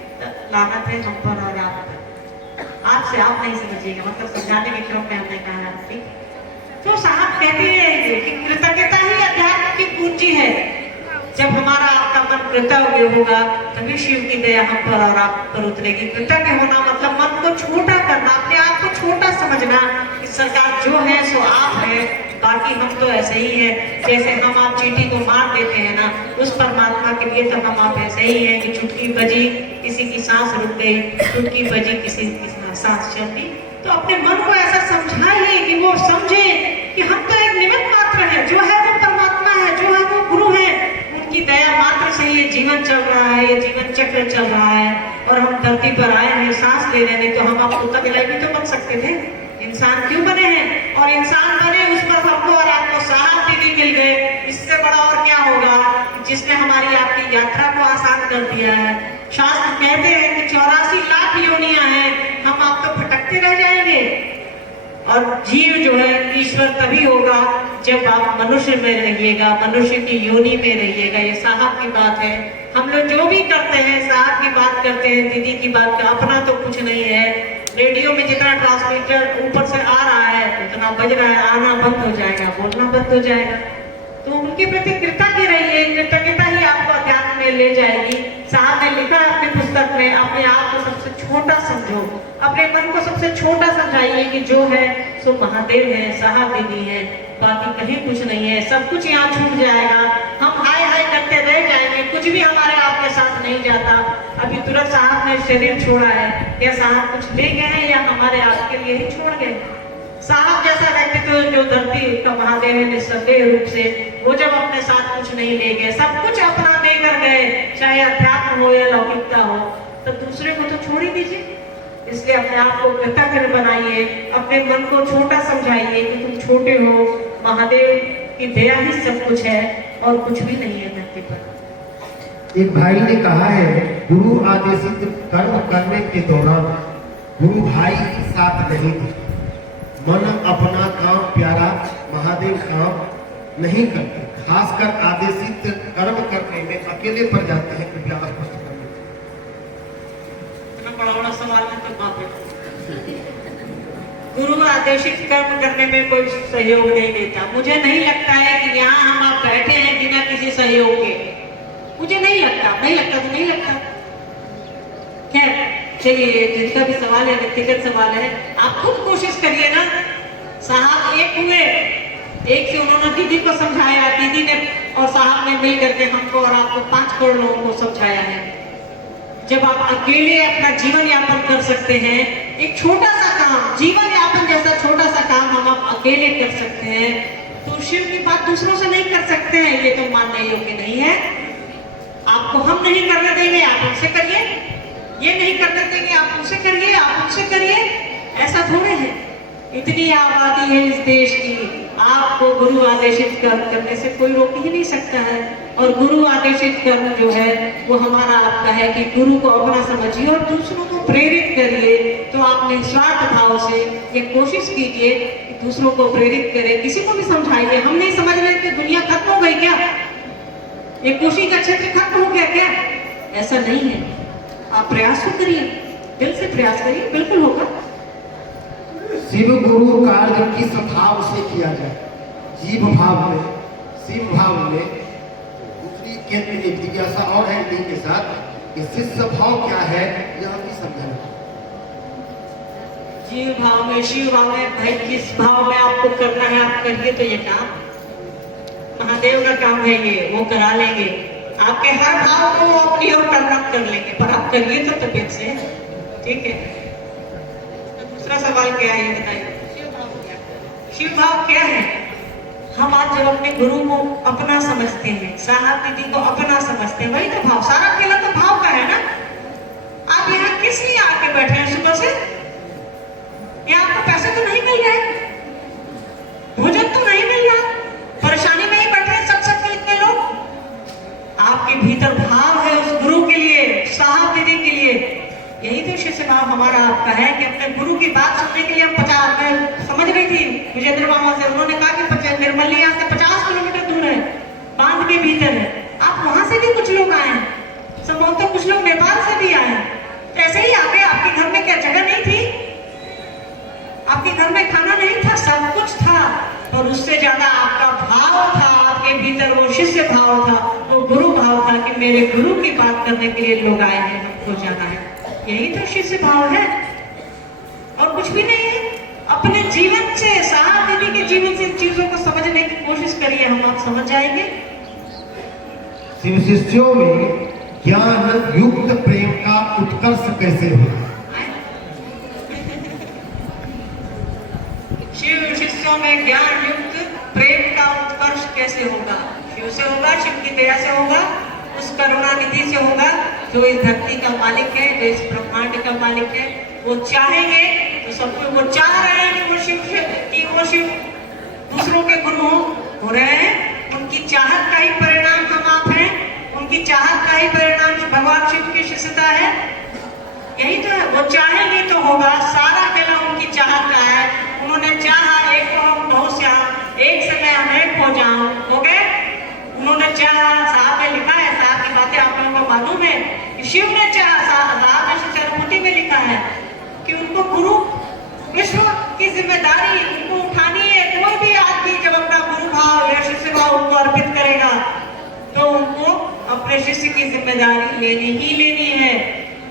लानत है हम पर और आप पर। आपसे आप नहीं समझिएगा, मतलब समझाने के क्रम में हमने कहा है। ठीक, तो साहब कहते हैं कि कृतज्ञता ही अध्यात्म की पूंजी है। जब हमारा आपका मन कृतज्ञ होगा तभी शिव की दया हम पर और आप पर उतरेगी। कृतज्ञ होना मतलब मन को छोटा करना, अपने आप को छोटा समझना कि सरकार जो है सो आप है, बाकी हम तो ऐसे ही है। जैसे हम आप चींटी को मार देते हैं ना, उस परमात्मा के लिए तो हम आप ऐसे ही हैं कि चुटकी बजी किसी की सांस रुक गई, चुटकी बजी किसी की सांस चल दी। तो अपने मन को ऐसा समझाइए कि वो समझे कि हम तो एक निमित्त मात्र है, जो है वो परमात्मा है, जो है वो गुरु है, उनकी दया मात्र से ये जीवन चल रहा है, ये जीवन चक्र चल रहा है। और हम धरती पर आए हैं सांस ले रहे हैं, तो हम आप कुत्ता बिलाई भी तो बन सकते थे, इंसान क्यों बने हैं? और इंसान बने उस पर हमको और आपको साहब दीदी मिल गए, इससे बड़ा और क्या होगा जिसने हमारी आपकी यात्रा को आसान कर दिया है। शास्त्र कहते हैं कि 84 लाख योनियां हैं, हम आप तो भटकते रह जाएंगे। और जीव जो है ईश्वर तभी होगा जब आप मनुष्य में रहिएगा, मनुष्य की योनि में रहिएगा। ये साहब की बात है। हम लोग जो भी करते हैं साहब की बात करते हैं, दीदी की बात का अपना तो कुछ नहीं है। रेडियो में जितना ट्रांसमीटर ऊपर से आ रहा है उतना बज रहा है, आना बंद हो जाएगा, बोलना बंद हो जाएगा। तो उनके प्रति कृतज्ञ रहिए, कृतज्ञता ही आपको अध्यात्म में ले जाएगी। साहब ने लिखा अपनी पुस्तक में, अपने आप को सबसे छोटा समझो, अपने मन को सबसे छोटा समझाइए कि जो है सो महादेव है, साहब दीदी है, बाकी कहीं कुछ नहीं है, सब कुछ यहाँ छूट जाएगा, हम हाय हाय करते रह जाएंगे, कुछ भी हमारे आपके साथ नहीं जाता। अभी तुरंत साहब ने शरीर छोड़ा है, क्या साहब कुछ ले गए हैं या हमारे आपके लिए ही छोड़ गए? साहब जैसा व्यक्तित्व जो धरती का महादेव है निस्संदेह रूप से, वो जब अपने साथ कुछ नहीं ले गए, सब कुछ अपना देकर गए, चाहे अध्यात्म हो या लौकिकता हो, तो दूसरे को तो छोड़ ही दीजिए। इसलिए अपने आप को कृतज्ञ बनाइए, अपने मन को छोटा समझाइए कि तुम छोटे हो, महादेव की दया ही सब कुछ है और कुछ भी नहीं है धरती पर। एक भाई ने कहा है, गुरु आदेशित कर्म करने के दौरान गुरु भाई के साथ नहीं थे। मन अपना काम प्यारा, महादेव काम नहीं करते, खासकर आदेशित कर्म करने में अकेले पड़ जाते हैं। कृपया स्पष्ट करें। इतना बड़ा बड़ा सवाल है तो बाप रे। गुरु आदेशित कर्म करने में कोई सहयोग नहीं देता। मुझे नहीं लगता है कि यहाँ हम आप बैठे हैं बिना किसी सहयोग के, मुझे नहीं लगता तो नहीं लगता। खैर चलिए, जिसका भी सवाल है व्यक्तिगत सवाल है, आप खुद कोशिश करिए ना। साहब एक हुए, एक से उन्होंने दीदी को समझाया, दीदी ने और साहब ने मिल करके हमको और आपको 5 करोड़ लोगों को समझाया है। जब आप अकेले अपना जीवन यापन कर सकते हैं, एक छोटा सा काम, जीवन यापन जैसा छोटा सा काम हम आप अकेले कर सकते हैं, तो शिव की बात दूसरों से नहीं कर सकते हैं, ये तो मानने योग्य नहीं है। आपको हम नहीं करने देंगे, आप उनसे करिए, ये नहीं करने देंगे, आप उनसे करिए, आप उनसे करिए, ऐसा थोड़े है। इतनी आबादी है इस देश की, आपको गुरु आदेशित कर्म करने से कोई रोक ही नहीं सकता है। और गुरु आदेशित कर्म जो है वो हमारा आपका है कि गुरु को अपना समझिए और दूसरों को प्रेरित करिए। तो आप निस्वार्थ भाव से ये कोशिश कीजिए कि दूसरों को प्रेरित करें, किसी को भी समझाइए। हम नहीं समझ रहे कि दुनिया खत्म हो गई क्या, ये कोशी का क्षेत्र खत्म हो गया क्या? ऐसा नहीं है। आप प्रयास तो करिए, दिल से प्रयास करिए, बिल्कुल होगा। शिव गुरु कार्य किस भाव से किया जाए? जीव भाव में, शिव भाव में। दूसरी केंद्र एक जिज्ञासा और है इन्हीं के साथ कि शिष्य भाव क्या है, यह भी समझना। जीव भाव में, शिव भाव में, भाई किस भाव में आपको करना है आप करिए। तो ये काम महादेव का काम है, ये वो करा लेंगे। आपके हर भाव को अपनी ओर टर्न कर लेंगे, पर आप करिए तो तबियत से, ठीक है। दूसरा सवाल क्या है ये बताइए। शिव भाव क्या है? हम आज जब अपने गुरु को अपना समझते हैं, साहब दीदी को अपना समझते हैं, वही तो भाव, सारा खेला तो भाव का है ना। आप यहाँ किस लिए आके बैठे हैं सुबह से? ये आपको पैसे तो नहीं मिल रहे, भोजन तो नहीं मिल रहा, परेशानी में ही बैठे हैं सत्संग में इतने लोग। आपके भीतर भाव है उस गुरु के लिए, साहब दीदी के लिए। यही तो शिष्य भाव हमारा आपका है कि अपने गुरु की बात सुनने के लिए हम 50, मैं समझ रही थी विजेंद्र मामा से, उन्होंने कहा कि निर्मली यहाँ से 50 किलोमीटर दूर है, बांध के भीतर है। आप वहां से भी कुछ लोग आए हैं, संभवतः कुछ लोग नेपाल से भी आए हैं, तो ऐसे ही आके आपके घर में क्या जगह नहीं थी? आपके घर में खाना नहीं था? सब कुछ था, और उससे ज्यादा आपका भाव था, आपके भीतर वो शिष्य भाव था, वो गुरु भाव था कि मेरे गुरु की बात करने के लिए लोग आए हैं, हमको जाना है। यही तो शिष्य भाव है और कुछ भी नहीं है। अपने जीवन से, साहब दीदी के जीवन से चीजों को समझने की कोशिश करिए, हम आप समझ जाएंगे। शिव शिष्यों में ज्ञान युक्त प्रेम का उत्कर्ष कैसे हो? शिव शिष्यों में ज्ञान युक्त प्रेम का उत्कर्ष कैसे होगा? शिव से होगा, शिव की दया से होगा, उस करुणा निधि से होगा जो इस धरती का मालिक है, जो इस ब्रह्मांड का मालिक है। वो चाहेंगे तो सबको, वो चाह रहे हैं कि वो शिव दूसरों के गुरु हो रहे हैं। उनकी चाहत का ही परिणाम हम आप हैं, उनकी चाहत का ही परिणाम भगवान शिव की शिष्यता है। यही तो है, वो चाहेंगे तो होगा। सारा खेला उनकी चाहत का है। उन्होंने चाहा एक को हम बहुश्या, एक से मैं अनेक हो जाऊं, हो गए। उन्होंने चाहा, साहब ने लिखा है, साहब की बातें आप लोगों को मालूम है कि शिव ने चाहा, साहब ने चरमूटी में लिखा है कि उनको गुरु विश्व की जिम्मेदारी उनको उठानी है। कोई भी आदमी जब अपना गुरु भाव या शिष्य भाव उनको अर्पित करेगा तो उनको अपने शिष्य की जिम्मेदारी लेनी ही लेनी है।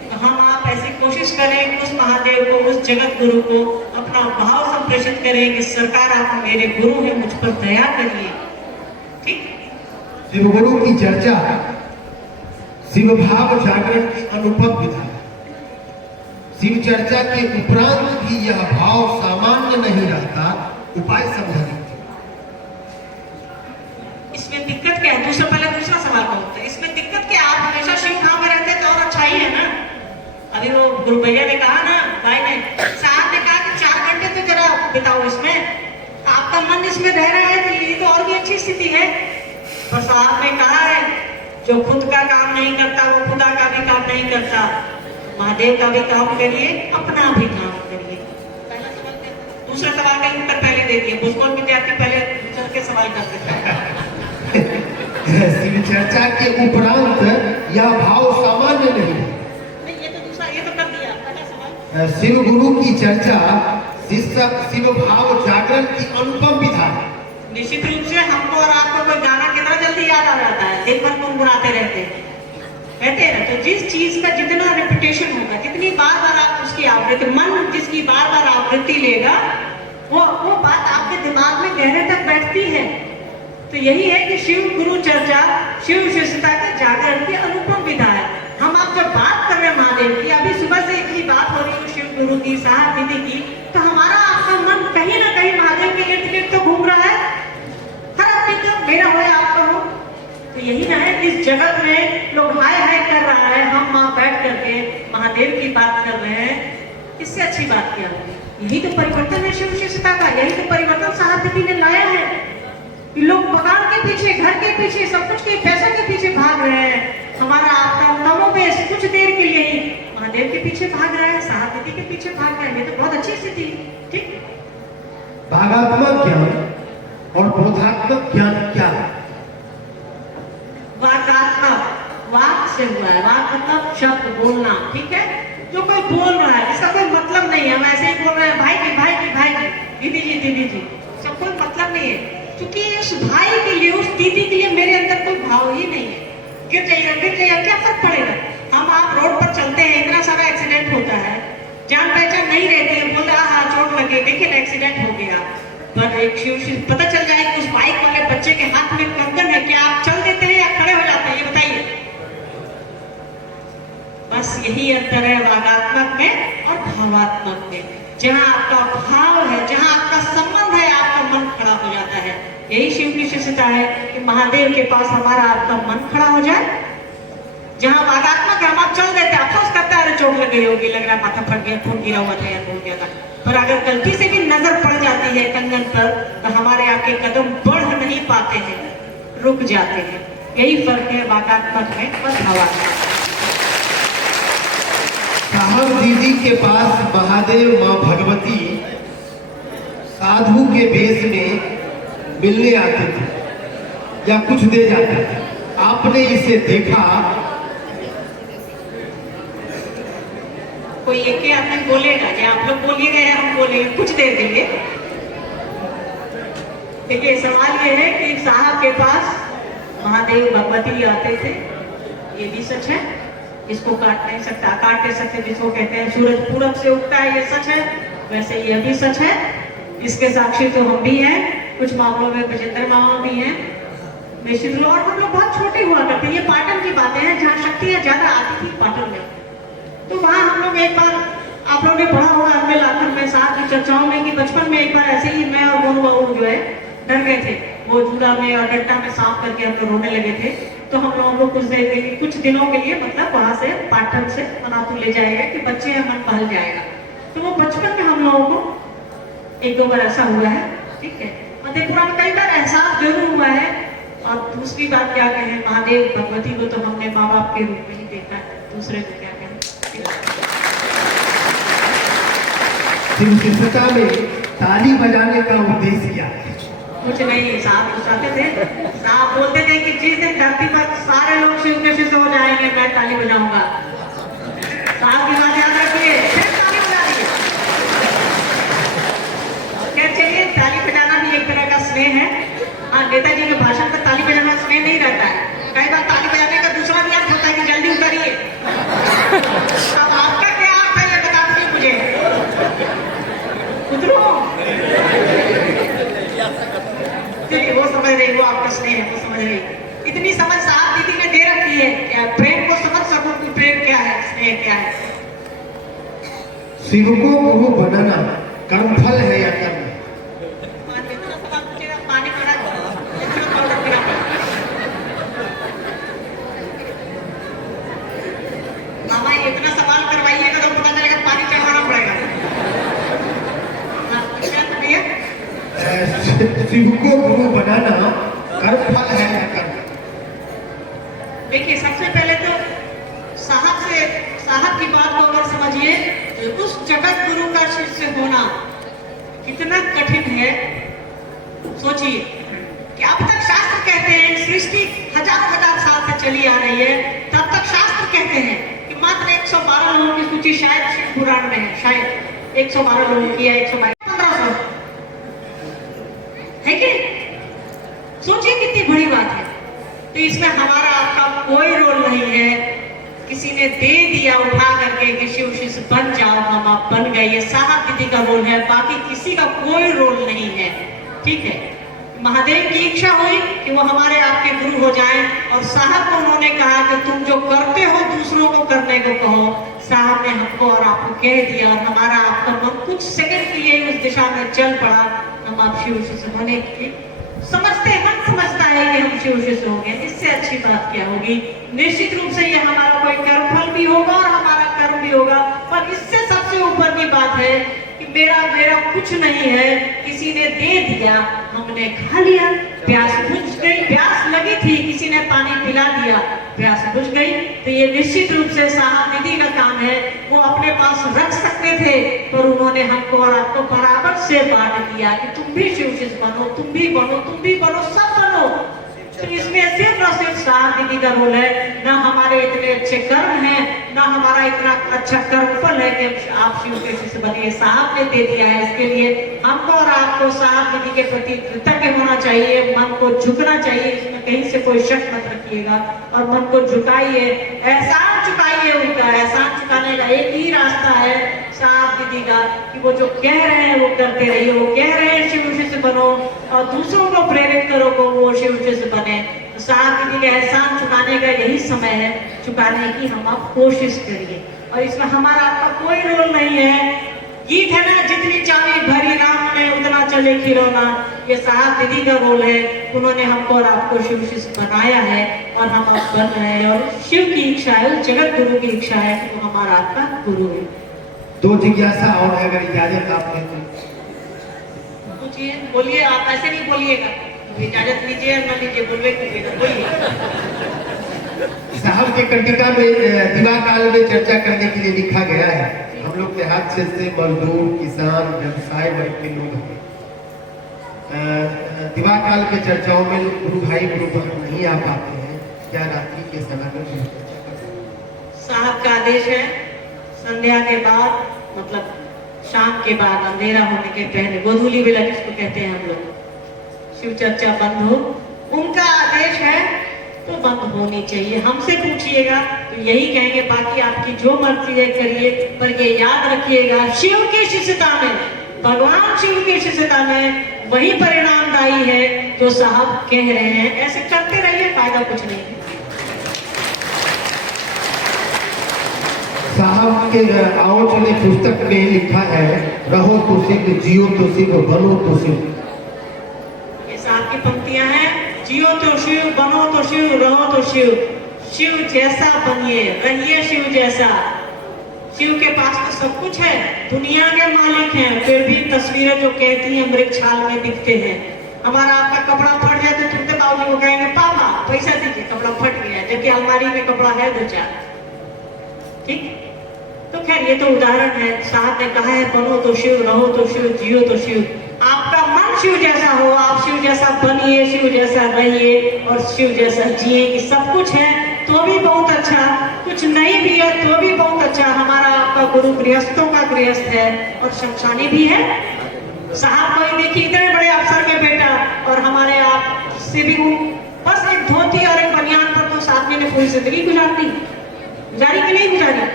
तो हम आप ऐसी कोशिश करें कि उस महादेव को, उस जगत गुरु को अपना भाव संप्रेषित करें कि सरकार आप मेरे गुरु हैं, मुझ पर दया करिए। ठीक। शिव गुरु की चर्चा शिव भाव जागरण की अनुपम विधा। शिव चर्चा के उपरांत भी यह भाव सामान्य नहीं रहता, उपाय संबंधित। इसमें दिक्कत क्या है? दूसरा सवाल करते हैं, इसमें दिक्कत क्या? आप हमेशा शिव भाव में रहते तो और अच्छा ही है ना। अभी वो गुरु भैया ने कहा ना, भाई ने, साहब ने कहा कि 4 घंटे तो जरा बिताओ इसमें, आपका मन इसमें रह रहा है तो ये तो और भी अच्छी स्थिति है। बस आपने कहा है जो खुद का काम नहीं करता वो खुदा का भी काम नहीं करता। महादेव का भी काम करिए, अपना भी काम करिए। पहला सवाल क्या? दूसरा सवाल का उत्तर पहले दे दिए। भूस्कोल विद्यार्थी पहले दूसरे के सवाल करते थे। शिव चर्चा के उपरांत यह भाव सामान्य नहीं। ये तो दूसरा, ये तो कर दिया। पहला सवाल, शिव गुरु की चर्चा शिव भाव जागरण की अनुपम विधा है। निश्चित रूप से हमको और आपको कोई गाना कितना जल्दी याद आ जाता है, दिन भर गुनगुनाते रहते हैं, कहते हैं ना। तो जिस चीज का जितना रेपुटेशन होगा, जितनी बार बार आप उसकी आवृत्ति, मन जिसकी बार बार आवृत्ति लेगा, वो बात आपके दिमाग में गहरे तक बैठती है। तो यही है कि शिव गुरु चर्चा शिव शिष्यता के जागरण की अनुपम विधा है। हम आप जब बात कर रहे हैं महादेव की, अभी सुबह से इतनी बात हो रही है शिव गुरु की, साहब दीदी की, तो हमारा आपका मन कहीं ना कहीं महादेव के इर्द गिर्द तो घूम रहा है। हर अपने तो मेरा हो या आपका हो, तो यही ना है। इस जगत में लोग हाय हाय कर रहा है, हम वहां बैठ करके महादेव की बात कर रहे हैं, इससे अच्छी बात क्या होगी? यही तो परिवर्तन है शिव शिष्यता का, यही तो परिवर्तन साहब दीदी ने लाया है। लोग मकान के पीछे, घर के पीछे, सब कुछ के पैसे के पीछे भाग रहे हैं। हमारा आपका कमोबेश कुछ देर के लिए ही महादेव के पीछे भाग रहा है, साहब दीदी के पीछे भाग रहा है। ये तो बहुत अच्छी स्थिति है। ठीक। भागात्मक ज्ञान और बोधात्मक ज्ञान क्या है? वाकात्मक, वाक से हुआ है, वाक मतलब शब्द बोलना। ठीक है, जो कोई बोल रहा है इसका कोई मतलब नहीं है, हम ऐसे ही बोल रहे हैं भाई जी भाई जी भाई जी, दीदी जी, इसका कोई मतलब नहीं है। क्योंकि उस भाई के लिए, उस दीदी के लिए मेरे अंदर कोई भाव ही नहीं है। गिर जाइए, क्या फर्क पड़ेगा? हम आप रोड पर चलते हैं, इतना सारा एक्सीडेंट होता है, जान पहचान नहीं रहती है, बोल रहा हाँ चोट लगे, देखिए ना एक्सीडेंट हो गया। पर एक शिव पता चल जाए कि उस बाइक वाले बच्चे के हाथ में कंगन है, क्या आप चल देते हैं या खड़े हो जाते हैं? ये बताइए। बस यही अंतर है वागात्मक में और भावात्मक में। जहाँ आपका भाव है, जहाँ आपका संबंध है, आपका मन खड़ा हो जाता है। यही शिव की शिष्यता है कि महादेव के पास हमारा आपका मन खड़ा हो जाए। जहाँ वागात्मक है, हम आप चल देते हैं, अफसोस करते हैं, अरे चोट लग गई होगी, लग रहा माथा फट गया, खून गिरा हुआ था या हो गया था। पर अगर गलती से भी नजर पड़ जाती है कंगन पर, तो हमारे आपके कदम बढ़ नहीं पाते हैं, रुक जाते हैं। यही फर्क है वागात्मक में और भावात्मक। साहब दीदी के पास महादेव माँ भगवती साधु के वेश में मिलने आते थे या कुछ दे जाते थे। आपने इसे देखा? कोई एक ही आदमी बोलेगा कि आप लोग बोलिएगा या हम बोलेंगे, कुछ दे देंगे। देखिए सवाल ये है कि साहब के पास महादेव भगवती आते थे, ये भी सच है, इसको काट नहीं सकते, जिसको कहते हैं सूरज पूरब से उगता है, ये सच है। वैसे यह भी सच है, इसके साक्षी तो हम भी हैं, कुछ मामलों में विजेंद्र मामा भी हैं, निश्चित रूप। और हम लोग बहुत छोटे हुआ करते हैं, ये पाटन की बातें हैं जहाँ शक्तियाँ ज्यादा आती थी पाटन में। तो वहाँ हम लोग एक बार, आप लोगों ने पढ़ा होगा अनमेल आखन में साथ की चर्चाओं में, कि बचपन में एक बार ऐसे ही मैं और गोनू बाबू जो है डर गए थे, वो झूला में और डट्टा में सांप करके हम लोग रोने लगे थे। तो हम लोग कुछ दिनों के लिए, मतलब वहाँ से पाटन से मनातू ले जाएगा कि बच्चे हैं, मन बहल जाएगा। तो वो बचपन में हम लोगों को 1-2 बार ऐसा हुआ है। ठीक है, मधेपुरा में कई बार एहसास जरूर हुआ है। और दूसरी बात क्या कहें, महादेव भगवती को तो हमने माँ बाप के रूप में ही देखा है, दूसरे को क्या कहें। शिव शिष्यता में ताली बजाने का उद्देश्य क्या है? कुछ नहीं, साहब कुछ आते थे, साहब बोलते थे कि जिस दिन धरती पर सारे लोग शिव के शिष्य हो जाएंगे, मैं ताली बजाऊंगा। साहब की बात याद रखिए, फिर ताली बजा दिए। क्या चलिए, ताली बजाना भी एक तरह का स्नेह है। हाँ, नेताजी के भाषण पर ताली बजाना स्नेह नहीं रहता है। कई बार ताली बजाने का दूसरा भी अर्थ होता है कि जल्दी उतरिए। अब आपका क्या क्या है? शिव को गुरु बनाना कर्मफल है या कर्म? पानी इतना सवाल पूछेगा, पानी पड़ा इतना पाउडर गिरा पड़ा। मामा इतना सवाल करवाइएगा तो पता चलेगा पानी चढ़ाना पड़ेगा। हाँ, क्या कर रही है? शिव को गुरु बनाना कर्मफल है या कर्म? देखिए, सबसे पहले तो साहब की बात को अगर समझिए तो उस जगत गुरु का शिष्य होना कितना कठिन है। सोचिए कि अब तक शास्त्र कहते हैं सृष्टि हजार साल से चली आ रही है, तब तक शास्त्र कहते हैं कि मात्र 112 लोगों की सूची शायद शिव पुराण में है, शायद 112 लोगों की या 112 1500 है कि? सोचिए कितनी बड़ी बात है। तो इसमें हमारा आपका कोई रोल नहीं है। किसी ने दे दिया उठा करके कि शिव शिष्य बन जाओ, हम आप बन गए, ये साहब दीदी का रोल है, बाकी किसी का कोई रोल नहीं है। ठीक है, महादेव की इच्छा हुई कि वो हमारे आपके गुरु हो जाएं, और साहब को उन्होंने कहा कि तुम जो करते हो दूसरों को करने को कहो। साहब ने हमको और आपको कह दिया, और हमारा आपका मन कुछ सेकंड के लिए उस दिशा में चल पड़ा। हम आप शिव शिष्य होने की मन समझता है कि हम शिव शिष्य हो गए, इससे अच्छी बात क्या होगी? निश्चित रूप से ये हमारा कोई कर्मफल भी होगा और हमारा कर्म भी होगा, पर इससे सबसे ऊपर की बात है कि मेरा कुछ नहीं है, किसी ने दे दिया, हमने खा लिया, प्यास बुझ गई, प्यास लगी थी, किसी ने पानी पिला दिया, प्यास बुझ गई। तो ये निश्चित रूप से साहब दीदी का काम है। वो अपने पास रख सकते थे, पर उन्होंने हमको और आपको बराबर से बांट दिया कि तुम भी शिव शिष्य बनो, तुम भी बनो, तुम भी बनो, सब बनो। तो इसमें सिर्फ और सिर्फ साहब दीदी का रोल है। ना हमारे इतने अच्छे कर्म हैं, ना हमारा इतना अच्छा कर्मफल है कि आप शिव के शिष्य बनिए। साहब ने दे दिया है, इसके लिए हमको और आपको साहब दीदी के प्रति कृतज्ञ होना चाहिए, मन को झुकना चाहिए। इसमें कहीं से कोई शक मत रखिएगा, और मन को झुकाइए, एहसान चुकाइए उनका। एहसान चुकाने का एक ही रास्ता है साहब दीदी का, कि वो जो कह रहे हैं वो करते रहिए। वो कह रहे हैं शिव शिष्य बनो, और दूसरों को प्रेरित करो को वो शिव शिष्य बने। तो साहब दीदी का एहसान चुकाने का यही समय है, चुकाने की हम आप कोशिश करिए। और इसमें हमारा आपका कोई रोल नहीं है। गीत है ना, जितनी चाबी भरी राम ने उतना चले खिलौना, ये साहब दीदी का रोल है। उन्होंने हमको और आपको शिव शिष्य बनाया है, और हम आप बन रहे हैं, और शिव की इच्छा है, जगत गुरु की इच्छा है कि वो हमारा आपका गुरु है। दो जिज्ञासा और है, अगर इजाजत आप लें तो। पूछिए, बोलिए, आप ऐसे नहीं बोलिएगा, इजाजत लीजिए न लीजिए, बोलवे कीजिएगा, बोलिए। साहब के कंटिका में दिवा काल में चर्चा करने के लिए लिखा गया है। हम लोग देहात क्षेत्र से मजदूर, किसान, व्यवसाय वर्ग के लोग हैं। दिवा काल के चर्चाओं में गुरु भाई गुरु बहन नहीं आ पाते हैं, क्या रात्रि के समय में साहब का आदेश है संध्या के बाद, मतलब शाम के बाद, अंधेरा होने के पहले, गोधूली बेला जिसको कहते हैं हम लोग, शिव चर्चा बंद हो। उनका आदेश है तो बंद होनी चाहिए। हमसे पूछिएगा तो यही कहेंगे, बाकी आपकी जो मर्जी है करिए, पर ये याद रखिएगा शिव की शिष्यता में, भगवान शिव की शिष्यता में वही परिणामदायी है जो साहब कह रहे हैं। ऐसे करते रहिए, फायदा कुछ नहीं है। साहब के आओ चले पुस्तक में लिखा है, रहो तो शिव, जियो तो शिव, बनो तो शिव। ये साहब की पंक्तियां हैं, जियो तो शिव, बनो तो शिव, रहो तो शिव। शिव जैसा बनिए, रहिए शिव जैसा। शिव के पास तो सब कुछ है, दुनिया के मालिक हैं, फिर भी तस्वीरें जो कहती हैं मृग छाल में दिखते हैं। हमारा आपका कपड़ा फट जाए तो तुमसे बाबूजी को कहेंगे पापा पैसा दीजिए, कपड़ा फट गया, जबकि अलमारी में कपड़ा है 2-4। ठीक, तो खैर ये तो उदाहरण है। साहब ने कहा है बनो तो शिव, रहो तो शिव, जियो तो शिव। आपका मन शिव जैसा हो, आप शिव जैसा बनिए, शिव जैसा रहिए और शिव जैसा जिए। कि सब कुछ है तो भी बहुत अच्छा, कुछ नहीं भी है तो भी बहुत अच्छा। हमारा आपका गुरु गृहस्थों का गृहस्थ है और शमशानी भी है। साहब कोई देखिए इतने बड़े अफसर के बेटा, और हमारे आप से भी बस एक धोती और एक बनियान पर तो साथ में पूरी जिंदगी गुजारी कि नहीं गुजारी।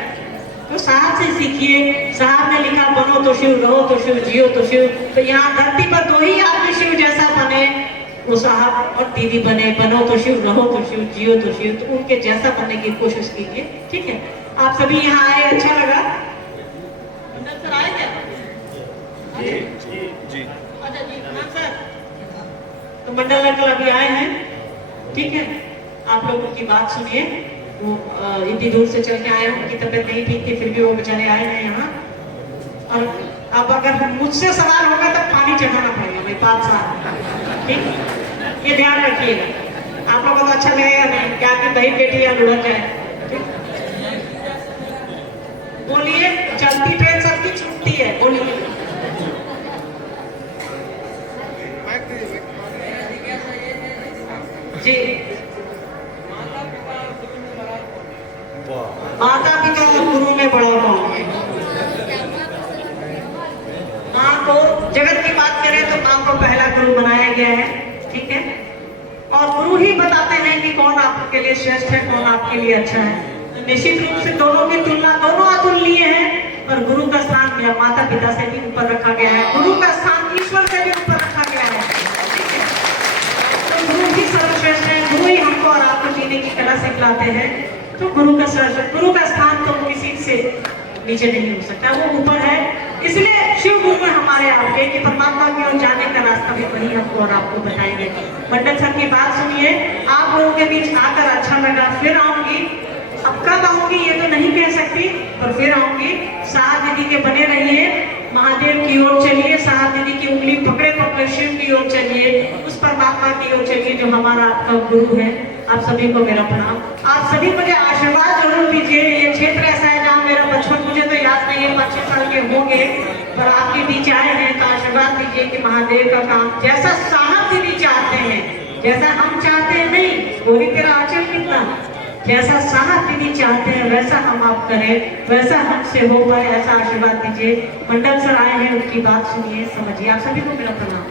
तो साहब से सीखिए। साहब ने लिखा बनो तो शिव, रहो तो शिव, जियो तो शिव। तो यहाँ धरती पर 2 ही आदमी शिव जैसा बने, वो साहब और दीदी बने। बनो तो शिव, रहो तो शिव, जियो तो शिव। तो उनके जैसा बनने की कोशिश कीजिए, ठीक है। आप सभी यहाँ आए, अच्छा लगा। मंडल सर आए क्या? जी। अच्छा जी, हाँ सर। तो मंडल अंकल अभी आए हैं, ठीक है। आप लोग उनकी बात सुनिए। वो इतनी दूर से चल के आए, उनकी तबीयत नहीं ठीक थी, फिर भी वो बेचारे आए हैं यहाँ। और अब अगर मुझसे सवाल होगा तो पानी चढ़ाना पड़ेगा भाई 5 साल, ठीक, ये ध्यान रखिएगा। आप लोगों को तो अच्छा लगेगा नहीं क्या कि बहन बेटी या लुढ़क जाए, ठीक? बोलिए, चलती ट्रेन सबकी छूटती है, बोलिए। जी, माता पिता और गुरु में बड़ा कौन है? माँ को, जगत की बात करें तो माँ को पहला गुरु बनाया गया है, ठीक है। और गुरु ही बताते हैं कि कौन आपके लिए श्रेष्ठ है, कौन आपके लिए अच्छा है। निश्चित रूप से दोनों की तुलना, दोनों अतुलनीय है, पर गुरु का स्थान माता पिता से भी ऊपर रखा गया है, गुरु का स्थान ईश्वर से भी ऊपर रखा गया है, ठीक है। तो गुरु ही सर्वश्रेष्ठ है, गुरु ही हमको और आपको जीने की कला सिखलाते हैं। तो गुरु का स्थान तो किसी से नीचे नहीं हो सकता, वो ऊपर है। इसलिए शिव गुरु में हमारे आपके कि परमात्मा की ओर जाने का रास्ता भी वही हमको और आपको बताएंगे। मंडल सर की बात सुनिए, आप लोगों के बीच आकर अच्छा लगा, फिर आऊंगी। अब कब आऊंगी ये तो नहीं कह सकती, पर फिर आऊंगी। साहा दीदी के बने रहिए, महादेव की ओर चलिए, साहा दीदी की उंगली पकड़े पकड़े शिव की ओर चलिए, उस परमात्मा की ओर चलिए जो हमारा आपका गुरु है। आप सभी को मेरा प्रणाम। आप सभी मुझे आशीर्वाद जरूर दीजिए। ये क्षेत्र ऐसा है जहाँ मेरा बचपन, मुझे तो याद नहीं है, 5-6 साल के होंगे, पर आपके बीच आए हैं तो आशीर्वाद दीजिए कि महादेव का काम जैसा साहा दीदी चाहते हैं, जैसा हम चाहते हैं, नहीं गोरी तेरा आचरण कितना, जैसा साहा दीदी चाहते हैं वैसा हम आप करें, वैसा हमसे हो पाए, ऐसा आशीर्वाद दीजिए। मंडल सर आए हैं, उनकी बात सुनिए, समझिए। आप सभी को मेरा प्रणाम।